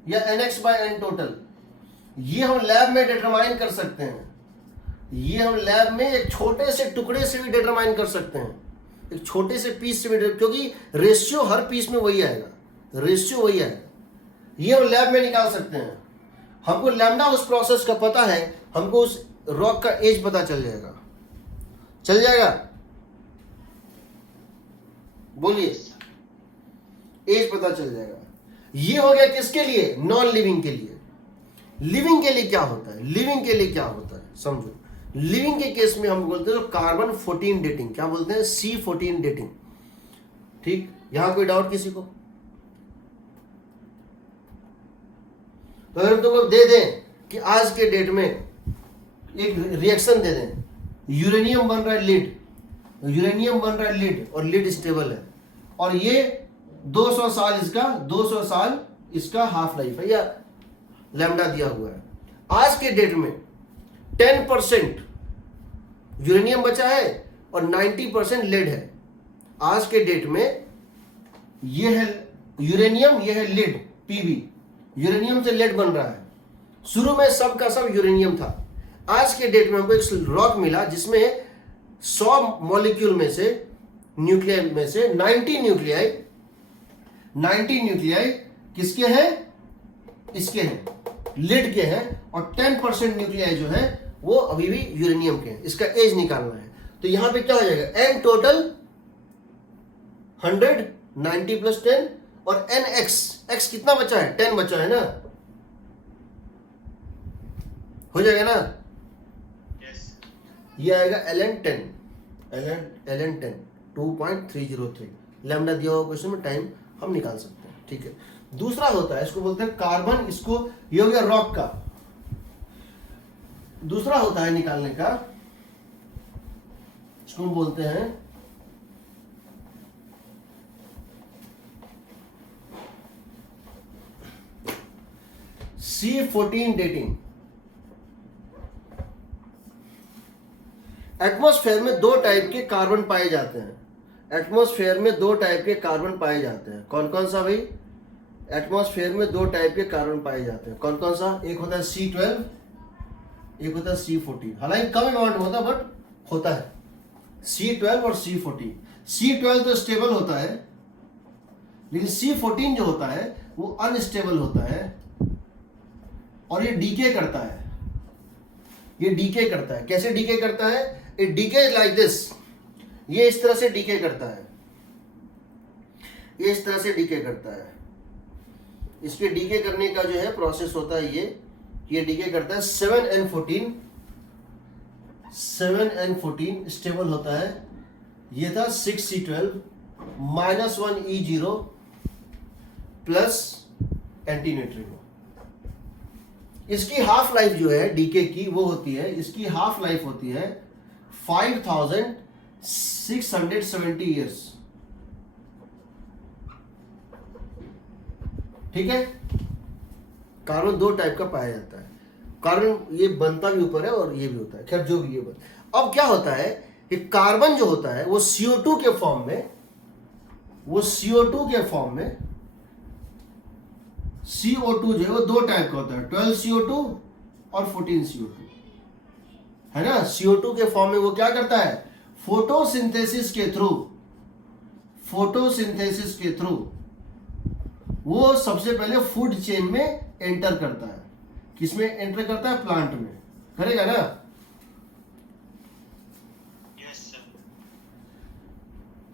या nx बाय n टोटल, ये हम लैब में डिटरमाइन कर सकते हैं. ये हम लैब में एक छोटे से टुकड़े से भी डिटरमाइन कर सकते हैं, एक छोटे से पीस से भी, क्योंकि रेशियो हर पीस में वही आएगा, रेशियो वही आएगा. ये हम लैब में निकाल सकते हैं. हमको लैम्डा उस प्रोसेस का पता है, हमको उस रॉक का एज पता चल जाएगा. चल जाएगा, बोलिए, एज पता चल जाएगा. ये हो गया किसके लिए, नॉन लिविंग के लिए. लिविंग के लिए क्या होता है, लिविंग के लिए क्या होता है समझो. लिविंग के केस में हम बोलते हैं कार्बन 14 डेटिंग, क्या बोलते हैं, C14 डेटिंग. ठीक, यहां कोई डाउट किसी को? तो अगर तुमको दे दें कि आज के डेट में एक रिएक्शन दे दें, यूरेनियम बन रहा है लीड, यूरेनियम बन रहा है लीड और लीड स्टेबल है, और ये 200 साल इसका 200 साल इसका हाफ लाइफ है या लैम्डा दिया हुआ है। आज के डेट में 10% यूरेनियम बचा है और 90% लेड है। आज के डेट में ये है यूरेनियम, ये है लेड, पीबी, यूरेनियम से लेड बन रहा है। शुरू में सब का सब यूरेनियम था। आज के डेट में हमको एक रॉक मिला जिसमें 100 मॉलिक्यूल में से, न्यूक्लियाई में से 90 न्यूक्लियाई किसके हैं? इसके हैं, लेड के हैं, और 10% न्यूक्लियाई जो है वो अभी भी यूरेनियम के हैं। इसका एज निकालना है। तो यहां पे क्या हो जाएगा? एन टोटल 100, 90 प्लस 10, और एन एक्स कितना बचा है? 10 बचा है ना, हो जाएगा ना? यस ये आएगा ln 10, ln 10 2.303 लैम्डा दिया हुआ क्वेश्चन में, टाइम हम निकाल सकते हैं। ठीक है, दूसरा होता है, इसको बोलते हैं कार्बन, इसको ये हो गया रॉक का। दूसरा होता है निकालने का, इसको हम बोलते हैं C14 डेटिंग। एटमॉस्फेयर में दो टाइप के कार्बन पाए जाते हैं। एटमॉस्फेयर में दो टाइप के कार्बन पाए जाते हैं। कौन कौन सा भाई? एटमॉस्फेयर में दो टाइप के कार्बन पाए जाते हैं। कौन कौन सा? एक होता है C12, एक होता है C14। हालांकि कम अमाउंट में होता है बट होता है, C12 और C14। C12 तो स्टेबल होता है, लेकिन C14 जो होता है वो अनस्टेबल होता है और ये डीके करता है। ये डीके करता है। कैसे डीके करता है? It decay like this. ये इस तरह से डीके करता है, ये इस तरह से डीके करता है। इसके डीके करने का जो है प्रोसेस होता है ये डीके करता है 7n14। 7n14 स्टेबल होता है। ये था 6c12 -1e0 plus anti neutrino. इसकी हाफ लाइफ जो है डीके की वो होती है, इसकी हाफ लाइफ होती है 5670 ईयर्स। ठीक है, कार्बन दो टाइप का पाया जाता है। कार्बन ये बनता भी ऊपर है और ये भी होता है, खैर जो भी ये अब क्या होता है कि कार्बन जो होता है वो CO2 के फॉर्म में, CO2 जो है वो दो टाइप का होता है, 12 CO2 और 14 CO2, है ना। CO2 के फॉर्म में वो क्या करता है? फोटोसिंथेसिस के थ्रू वो सबसे पहले फूड चेन में एंटर करता है। किसमें एंटर करता है? प्लांट में। करेगा ना? Yes sir.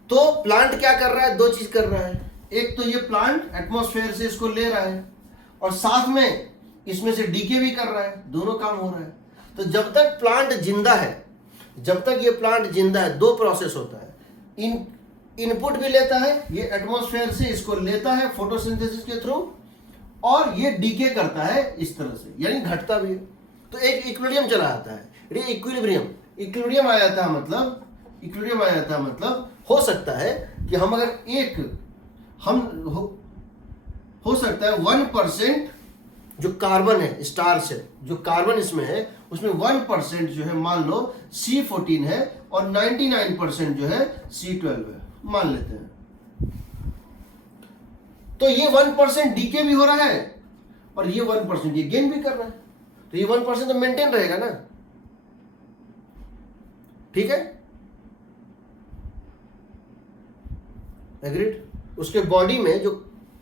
तो प्लांट क्या कर रहा है? दो चीज कर रहा है। एक तो ये प्लांट एटमॉस्फेयर से इसको ले रहा है और साथ में इसमें से डीके भी कर रहा है, दोनों काम हो रहा है। तो जब तक प्लांट जिंदा है, जब तक ये प्लांट जिंदा है, दो प्रोसेस होता है। इनपुट भी लेता है, ये एटमॉस्फेयर से इसको लेता है फोटोसिंथेसिस के थ्रू, और ये डीके करता है इस तरह से, यानी घटता भी है। तो एक इक्विलिब्रियम चला आता है। ये इक्विलिब्रियम आ जाता है, मतलब हो सकता है कि हम अगर हो सकता है 1% जो कार्बन है स्टार से, जो कार्बन इसमें है उसमें 1% जो है मान लो C14 है और 99% जो है C12 है, मान लेते हैं। तो ये 1% डीके भी हो रहा है और ये 1% ये गेन भी कर रहा है, तो ये 1% तो मेंटेन रहेगा ना। ठीक है, एग्रीड। उसके बॉडी में जो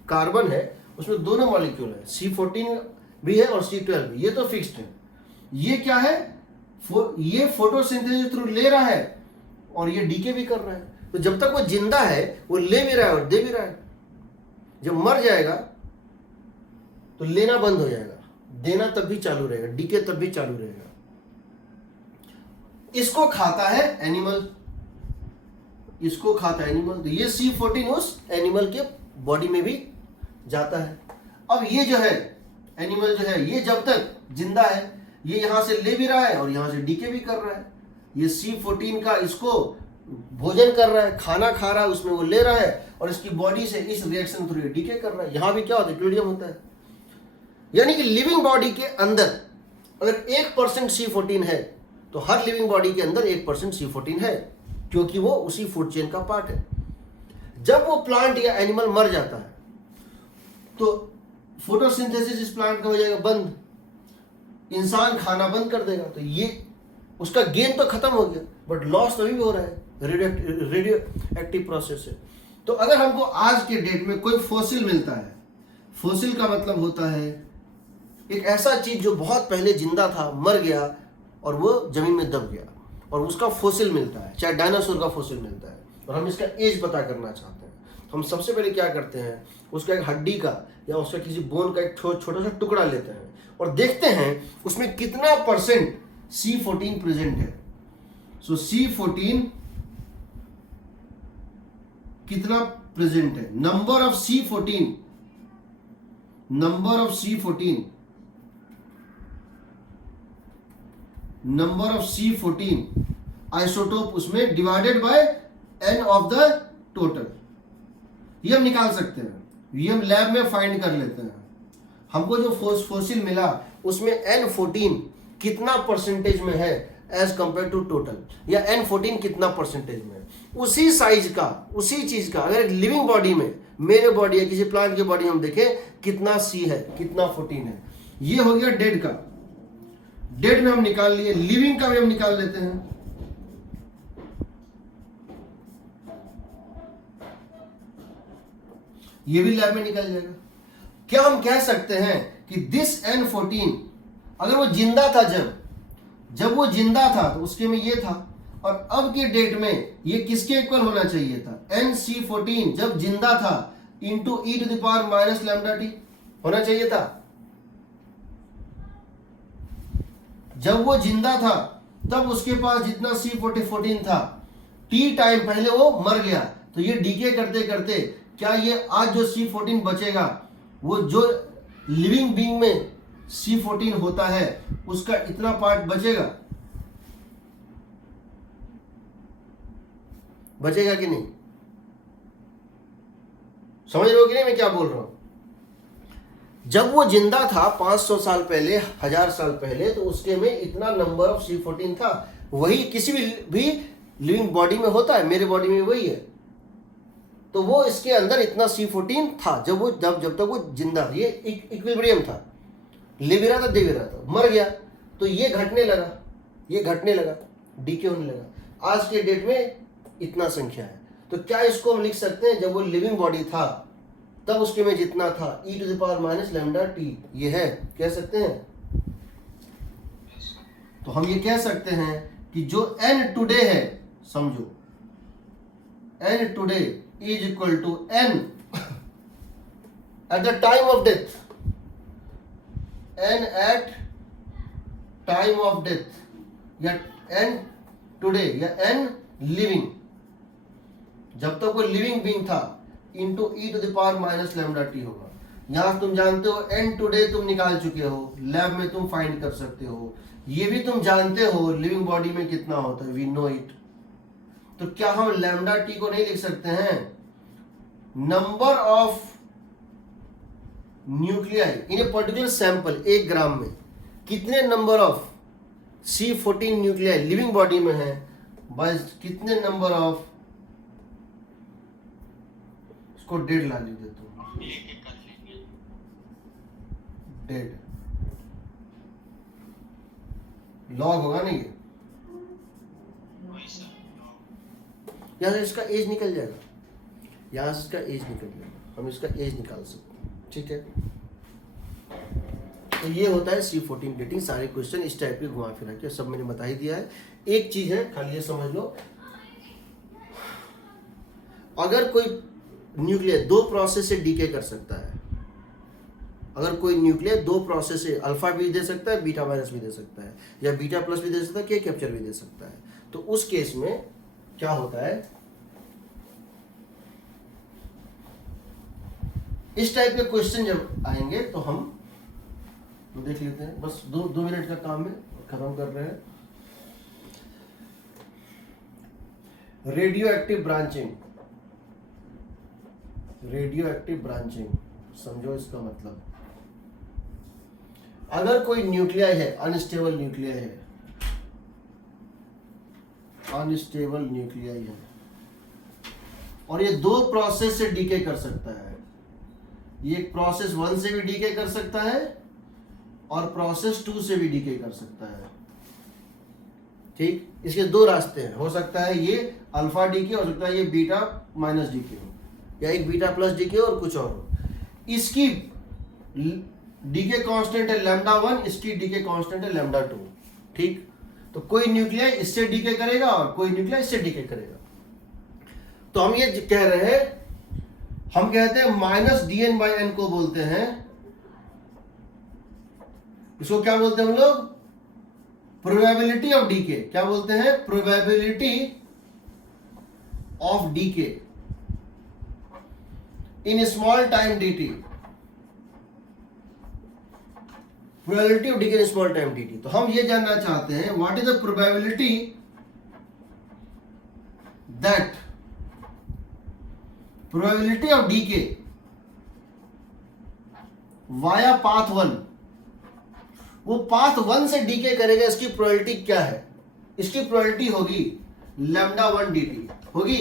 कार्बन है उसमें दोनों मॉलिक्यूल है, C14 भी है और C12 भी, ये तो फिक्स्ड है। ये क्या है? ये फोटोसिंथेसिस थ्रू ले रहा है और ये डीके भी कर रहा है। तो जब तक वो जिंदा है वो ले भी रहा है और दे भी रहा है। जब मर जाएगा तो लेना बंद हो जाएगा, देना तब भी चालू रहेगा, डीके तब भी चालू रहेगा। इसको खाता है एनिमल, इसको खाता है एनिमल, तो ये C14 उस एनिमल के बॉडी में भी जाता है। अब ये जो है एनिमल जो है, ये जब तक जिंदा है ये यहां से ले भी रहा है और यहां से डीके भी कर रहा है। ये C14 का इसको भोजन कर रहा है, खाना खा रहा है, उसमें वो ले रहा है और इसकी बॉडी से इस रिएक्शन थ्रू डीके कर रहा है। यहां भी क्या होता है, इक्विलिब्रियम होता है। यानी कि लिविंग बॉडी के अंदर अगर 1% C14 है तो हर लिविंग बॉडी के अंदर 1% C14 है, क्योंकि वो उसी फूड चेन का पार्ट है। जब वो प्लांट या एनिमल मर जाता है तो फोटोसिंथेसिस इस प्लांट का हो जाएगा बंद, इंसान खाना बंद कर देगा, तो ये उसका गेन तो खत्म हो गया बट लॉस तभी भी हो रहा है, रेडियो एक्टिव प्रोसेस है। तो अगर हमको आज के डेट में कोई फॉसिल मिलता है, फॉसिल का मतलब होता है एक ऐसा चीज जो बहुत पहले जिंदा था, मर गया और वो जमीन में दब गया और उसका फॉसिल मिलता है, चाहे डायनासोर का फॉसिल मिलता है और हम इसका एज पता करना चाहते हैं, तो हम सबसे पहले क्या करते हैं, उसका एक हड्डी का या उसका किसी बोन का एक छोटा सा टुकड़ा लेते हैं और देखते हैं उसमें कितना परसेंट C14 प्रेजेंट है। सो C14 कितना प्रेजेंट है, नंबर ऑफ C14 आइसोटोप उसमें divided by n of the total, ये हम निकाल सकते हैं, ये हम लैब में फाइंड कर लेते हैं। हमको जो फॉसिल मिला उसमें N14 कितना परसेंटेज में है एज कंपेयर टू टोटल, या N14 कितना परसेंटेज में है, उसी साइज का, उसी चीज का अगर एक लिविंग बॉडी में, मेरे बॉडी या किसी प्लांट की बॉडी में हम देखें कितना C है, कितना 14 है। ये हो गया डेड का, डेड में हम निकाल लिए, लिविंग का भी हम निकाल लेते हैं। ये भी लैब में निकल जाएगा। क्या हम कह सकते हैं कि दिस N14 अगर वो जिंदा था, जब वो जिंदा था तो उसके में ये था, और अब के डेट में ये किसके इक्वल होना चाहिए था, NC14 जब जिंदा था into e to the power minus lambda T होना चाहिए था। जब वो जिंदा था तब उसके पास जितना C14 था, टी टाइम पहले वो मर गया, तो ये डीके करते करते क्या ये आज जो C14 बचेगा, वो जो लिविंग बीइंग में C14 होता है उसका इतना पार्ट बचेगा कि नहीं? समझ रहे हो कि नहीं मैं क्या बोल रहा हूं? जब वो जिंदा था 500 साल पहले, 1000 साल पहले, तो उसके में इतना नंबर ऑफ C14 था। वही किसी भी लिविंग बॉडी में होता है, मेरे बॉडी में वही है, तो वो इसके अंदर इतना C14 था जब तक वो जिंदा, ये इक्विलिब्रियम था, ले भी रहा था, दे भी रहा था, मर गया तो ये घटने लगा, डीके होने लगा। आज के डेट में इतना संख्या है, तो क्या इसको हम लिख सकते हैं जब वो लिविंग बॉडी था तब उसके में जितना था e to the power minus lambda T, ये है, कह सकते हैं? तो हम ये कह सकते हैं कि जो n टुडे है, समझो n today is equal to n at the time of death, n at time of death, या n today या n living, जब तक वो लिविंग बीइंग था, into e to the power minus lambda T होगा। यहां तुम जानते हो n टुडे तुम निकाल चुके हो, लैब में तुम फाइंड कर सकते हो, ये भी तुम जानते हो लिविंग बॉडी में कितना होता है, वी नो इट। तो क्या हम लैम्डा टी को नहीं लिख सकते हैं, number of nuclei in a particular sample, 1 ग्राम में कितने number of C14 nuclei living body में है, बस कितने नंबर ऑफ, इसको डेड ला लीजिए तो एक कर लेंगे। डेड लॉग होगा ना, ये वही सर, यहां से इसका एज निकल जाएगा, हम इसका एज निकाल सकते हैं, ठीक है। तो ये होता है C14 डेटिंग। सारे क्वेश्चन इस टाइप के घुमा फिरा के सब मैंने बता ही दिया है। एक चीज है, खाली ये समझ लो, अगर कोई न्यूक्लियर 2 प्रोसेस से डीके कर सकता है, अगर कोई न्यूक्लियर 2 प्रोसेस से अल्फा भी दे सकता है, बीटा वायरस भी दे सकता है, या बीटा प्लस भी दे सकता है, के कैप्चर भी दे सकता है, तो उस केस में क्या होता है इस टाइप के क्वेश्चन जब आएंगे तो हम देख लेते हैं। बस दो मिनट का काम है, खत्म कर रहे हैं। Radio active branching, radio active branching समझो इसका मतलब। अगर कोई न्यूक्लियाई है, अनस्टेबल न्यूक्लियाई है, अनस्टेबल न्यूक्लियाई है और ये दो प्रोसेस से डीके कर सकता है। ये प्रोसेस 1 से भी डीके कर सकता है और प्रोसेस 2 से भी डीके कर सकता है। ठीक, इसके दो रास्ते हैं। हो सकता है ये अल्फा डीके, हो सकता है ये बीटा माइनस डीके हो, या एक बीटा प्लस डीके और कुछ और हो। इसकी डीके कांस्टेंट है λ1, इसकी डीके कांस्टेंट है λ2। ठीक, तो कोई न्यूक्लियाई इससे डीके करेगा और कोई न्यूक्लियाई इससे डीके करेगा। तो हम ये कह रहे हैं, हम कहते हैं -dn/n को बोलते हैं, इसको क्या बोलते हैं हम लोग? Probability of decay. क्या बोलते हैं? Probability of decay in small time dt। Probability of decay in small time dt। तो हम ये जानना चाहते हैं, what is the probability that probability of decay via path 1, वो पाथ 1 से डीके करेगा, इसकी प्रोबेबिलिटी क्या है? इसकी प्रोबेबिलिटी होगी λ1 dt होगी।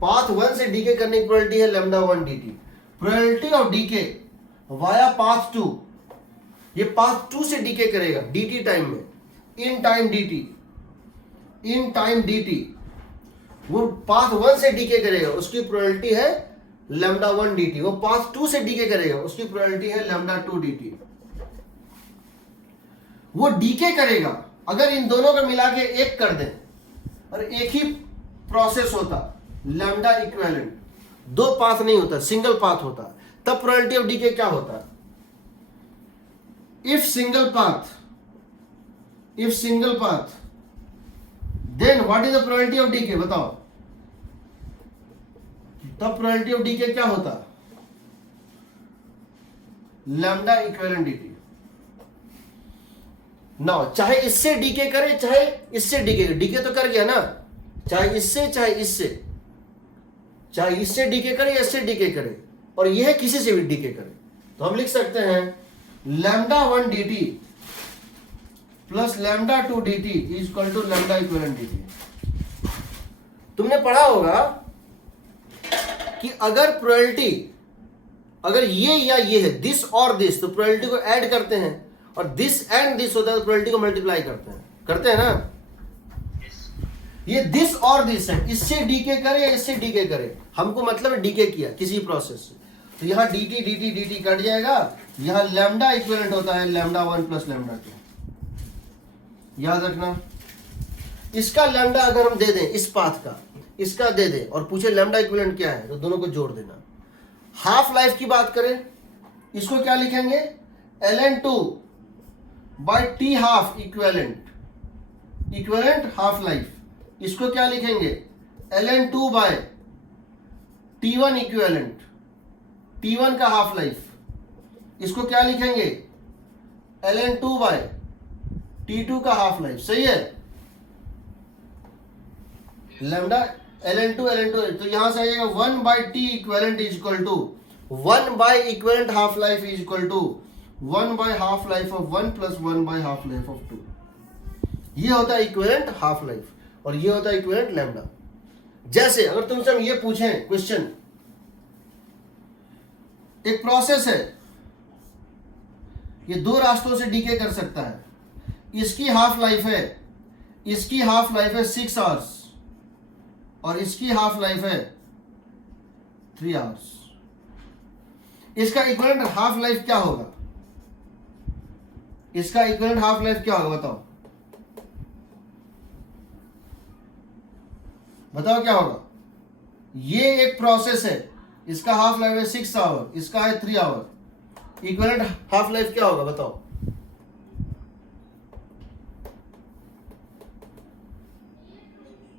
पाथ 1 से डीके करने की प्रोबेबिलिटी है λ1 dt। Probability of decay via path 2, ये पाथ 2 से डीके करेगा dt टाइम में, in time dt, in time dt, वो पाथ 1 से डीके करेगा, उसकी प्रोबेबिलिटी है λ1 dt। वो पाथ 2 से डीके करेगा, उसकी प्रोबेबिलिटी है λ2 dt। वो डीके करेगा, अगर इन दोनों को मिला के एक कर दें और एक ही प्रोसेस होता, लैम्डा इक्विवेलेंट, दो पाथ नहीं होता, सिंगल पाथ होता, तब प्रोबेबिलिटी ऑफ डीके क्या होता? If single path then what is the probability of decay? बताओ, तब प्रोबेबिलिटी ऑफ डीके क्या होता? Lambda equivalent dt। ना चाहे इससे डीके करे चाहे इससे डीके करे, डीके तो कर गया ना, चाहे इससे चाहे इससे, चाहे इससे डीके करे या इससे डीके करे, और यह किसी से भी डीके करे, तो हम लिख सकते हैं λ1 dt plus λ2 dt is equal to lambda equivalent dt। तुमने पढ़ा होगा कि अगर प्रोबेबिलिटी, अगर ये या ये है, दिस और दिस, तो प्रोबेबिलिटी को ऐड करते हैं, और दिस एंड दिस होता है तो प्रोबेबिलिटी को मल्टीप्लाई करते हैं ना। ये दिस और दिस है, इससे डीके करे या इससे डीके करे, हमको मतलब है डीके किया किसी प्रोसेस से, तो यहां dt कट जाएगा, यहां लैम्डा इक्विवेलेंट होता है λ1 प्लस λ2। याद रखना, इसका लैम्डा अगर हम दे दें, इस पाथ का इसका दे दें और पूछे लैम्डा इक्विवेलेंट क्या है, तो दोनों को जोड़ देना। हाफ लाइफ की बात करें, इसको क्या लिखेंगे? ln2 by t half equivalent half life. इसको क्या लिखेंगे? ln2 bye t1 equivalent, t1 का हाफ लाइफ। इसको क्या लिखेंगे? ln2 बाय t2 का हाफ लाइफ। सही है? लैम्डा ln2, तो यहां से आएगा 1 by t equivalent is equal to 1 by equivalent half life is equal to 1 by half life of 1 plus 1 by half life of 2। ये होता है इक्विवेलेंट हाफ लाइफ, और ये होता है इक्विवेलेंट लैम्डा। जैसे अगर तुमसे हम ये पूछें क्वेश्चन, एक प्रोसेस है, ये दो रास्तों से डीके कर सकता है, इसकी हाफ लाइफ है, इसकी हाफ लाइफ है 6 आवर्स और इसकी हाफ लाइफ है 3 आवर्स। इसका इक्विवेलेंट हाफ लाइफ क्या होगा? इसका इक्विवेलेंट हाफ लाइफ क्या होगा? बताओ क्या होगा? ये एक प्रोसेस है, इसका हाफ लाइफ है 6 आवर, इसका है 3 आवर, इक्विवेलेंट हाफ लाइफ क्या होगा? बताओ।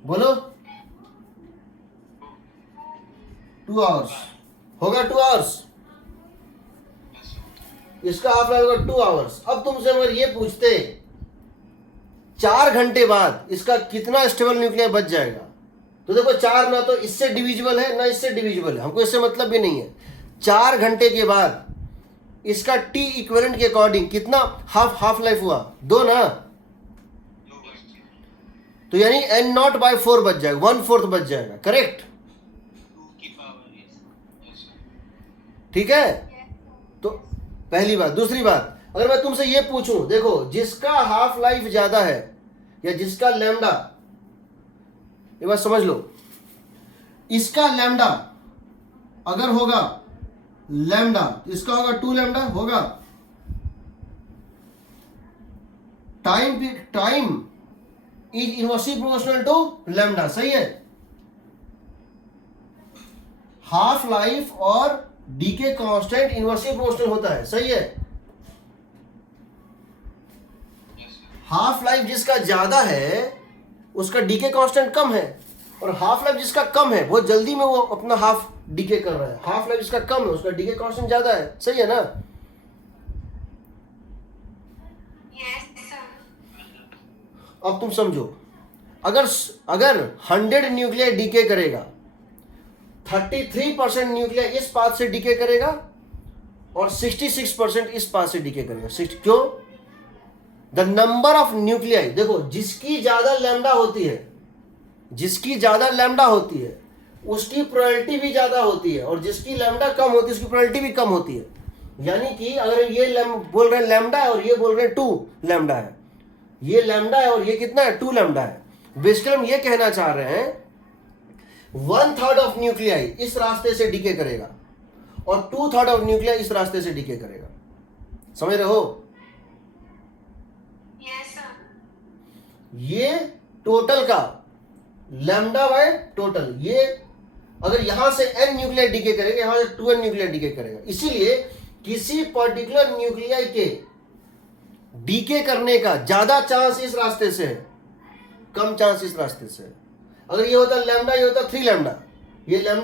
बोलो। 2 आवर्स होगा 2 आवर्स, Yes, sir. इसका हाफ लाइफ होगा 2 आवर्स। अब तुमसे मगर ये पूछते 4 घंटे बाद इसका कितना स्टेबल न्यूक्लियर बच जाएगा, तो देखो 4 ना तो इससे डिविजिबल है ना इससे डिविजिबल है, हमको इससे मतलब भी नहीं है। 4 घंटे के बाद इसका टी इक्विवेलेंट के अकॉर्डिंग कितना हाफ लाइफ हुआ, 2 ना, No, yes, sir. तो यानी n0 by 4 बच जाएगा, 1/4 बच जाएगा, करेक्ट। 2 की power is. Yes, sir. ठीक है, Yes, sir. तो पहली बात। दूसरी बात, अगर मैं तुमसे ये पूछूं, देखो जिसका हाफ लाइफ ज्यादा है या जिसका लैम्डा, ये बात समझ लो, इसका लैम्डा अगर होगा लैम्डा, इसका होगा 2 लैम्डा होगा, time is inversely proportional to lambda, सही है। हाफ लाइफ और डीके कांस्टेंट इनवर्सली प्रोपोर्शनल होता है, सही है। Yes, sir. हाफ लाइफ जिसका ज्यादा है उसका डीके कांस्टेंट कम है, और हाफ लाइफ जिसका कम है बहुत जल्दी में वो अपना हाफ डीके कर रहा है। हाफ लाइफ जिसका कम है उसका डीके कांस्टेंट ज्यादा है, सही है ना। Yes, sir. अब तुम समझो, अगर 100 न्यूक्लियर डीके करेगा, 33% न्यूक्लियर इस पाथ से डीके करेगा और 66% इस पाथ से डीके करेगा। क्यों? द नंबर ऑफ न्यूक्लियाई, देखो जिसकी ज्यादा लैम्डा होती है, जिसकी ज्यादा लैम्डा होती है उसकी प्रोबेबिलिटी भी ज्यादा होती है, और जिसकी लैम्डा कम होती है उसकी प्रोबेबिलिटी भी कम होती है। यानी कि अगर ये बोल रहे हैं लैम्डा है और ये बोल रहे हैं 2 लैम्डा है, ये लैम्डा है और ये कितना है 2 लैम्डा है, बेसिकली हम ये कहना चाह रहे हैं 1/3 ऑफ न्यूक्लियाई इस रास्ते से डीके करेगा और 2/3 ऑफ न्यूक्लियाई इस रास्ते से डीके करेगा, समझ रहे हो। Yes, sir. ये टोटल का लैम्डा बाय टोटल, ये अगर यहां से n न्यूक्लियर डीके करेगा, यहां से 2n न्यूक्लियर डीके करेगा। इसीलिए किसी पर्टिकुलर न्यूक्लियर के डीके करने का ज्यादा चांस इस रास्ते से है, कम चांस इस रास्ते से है। अगर ये होता लैम्डा, ये होता 3 लैम्डा, ये लैम्डा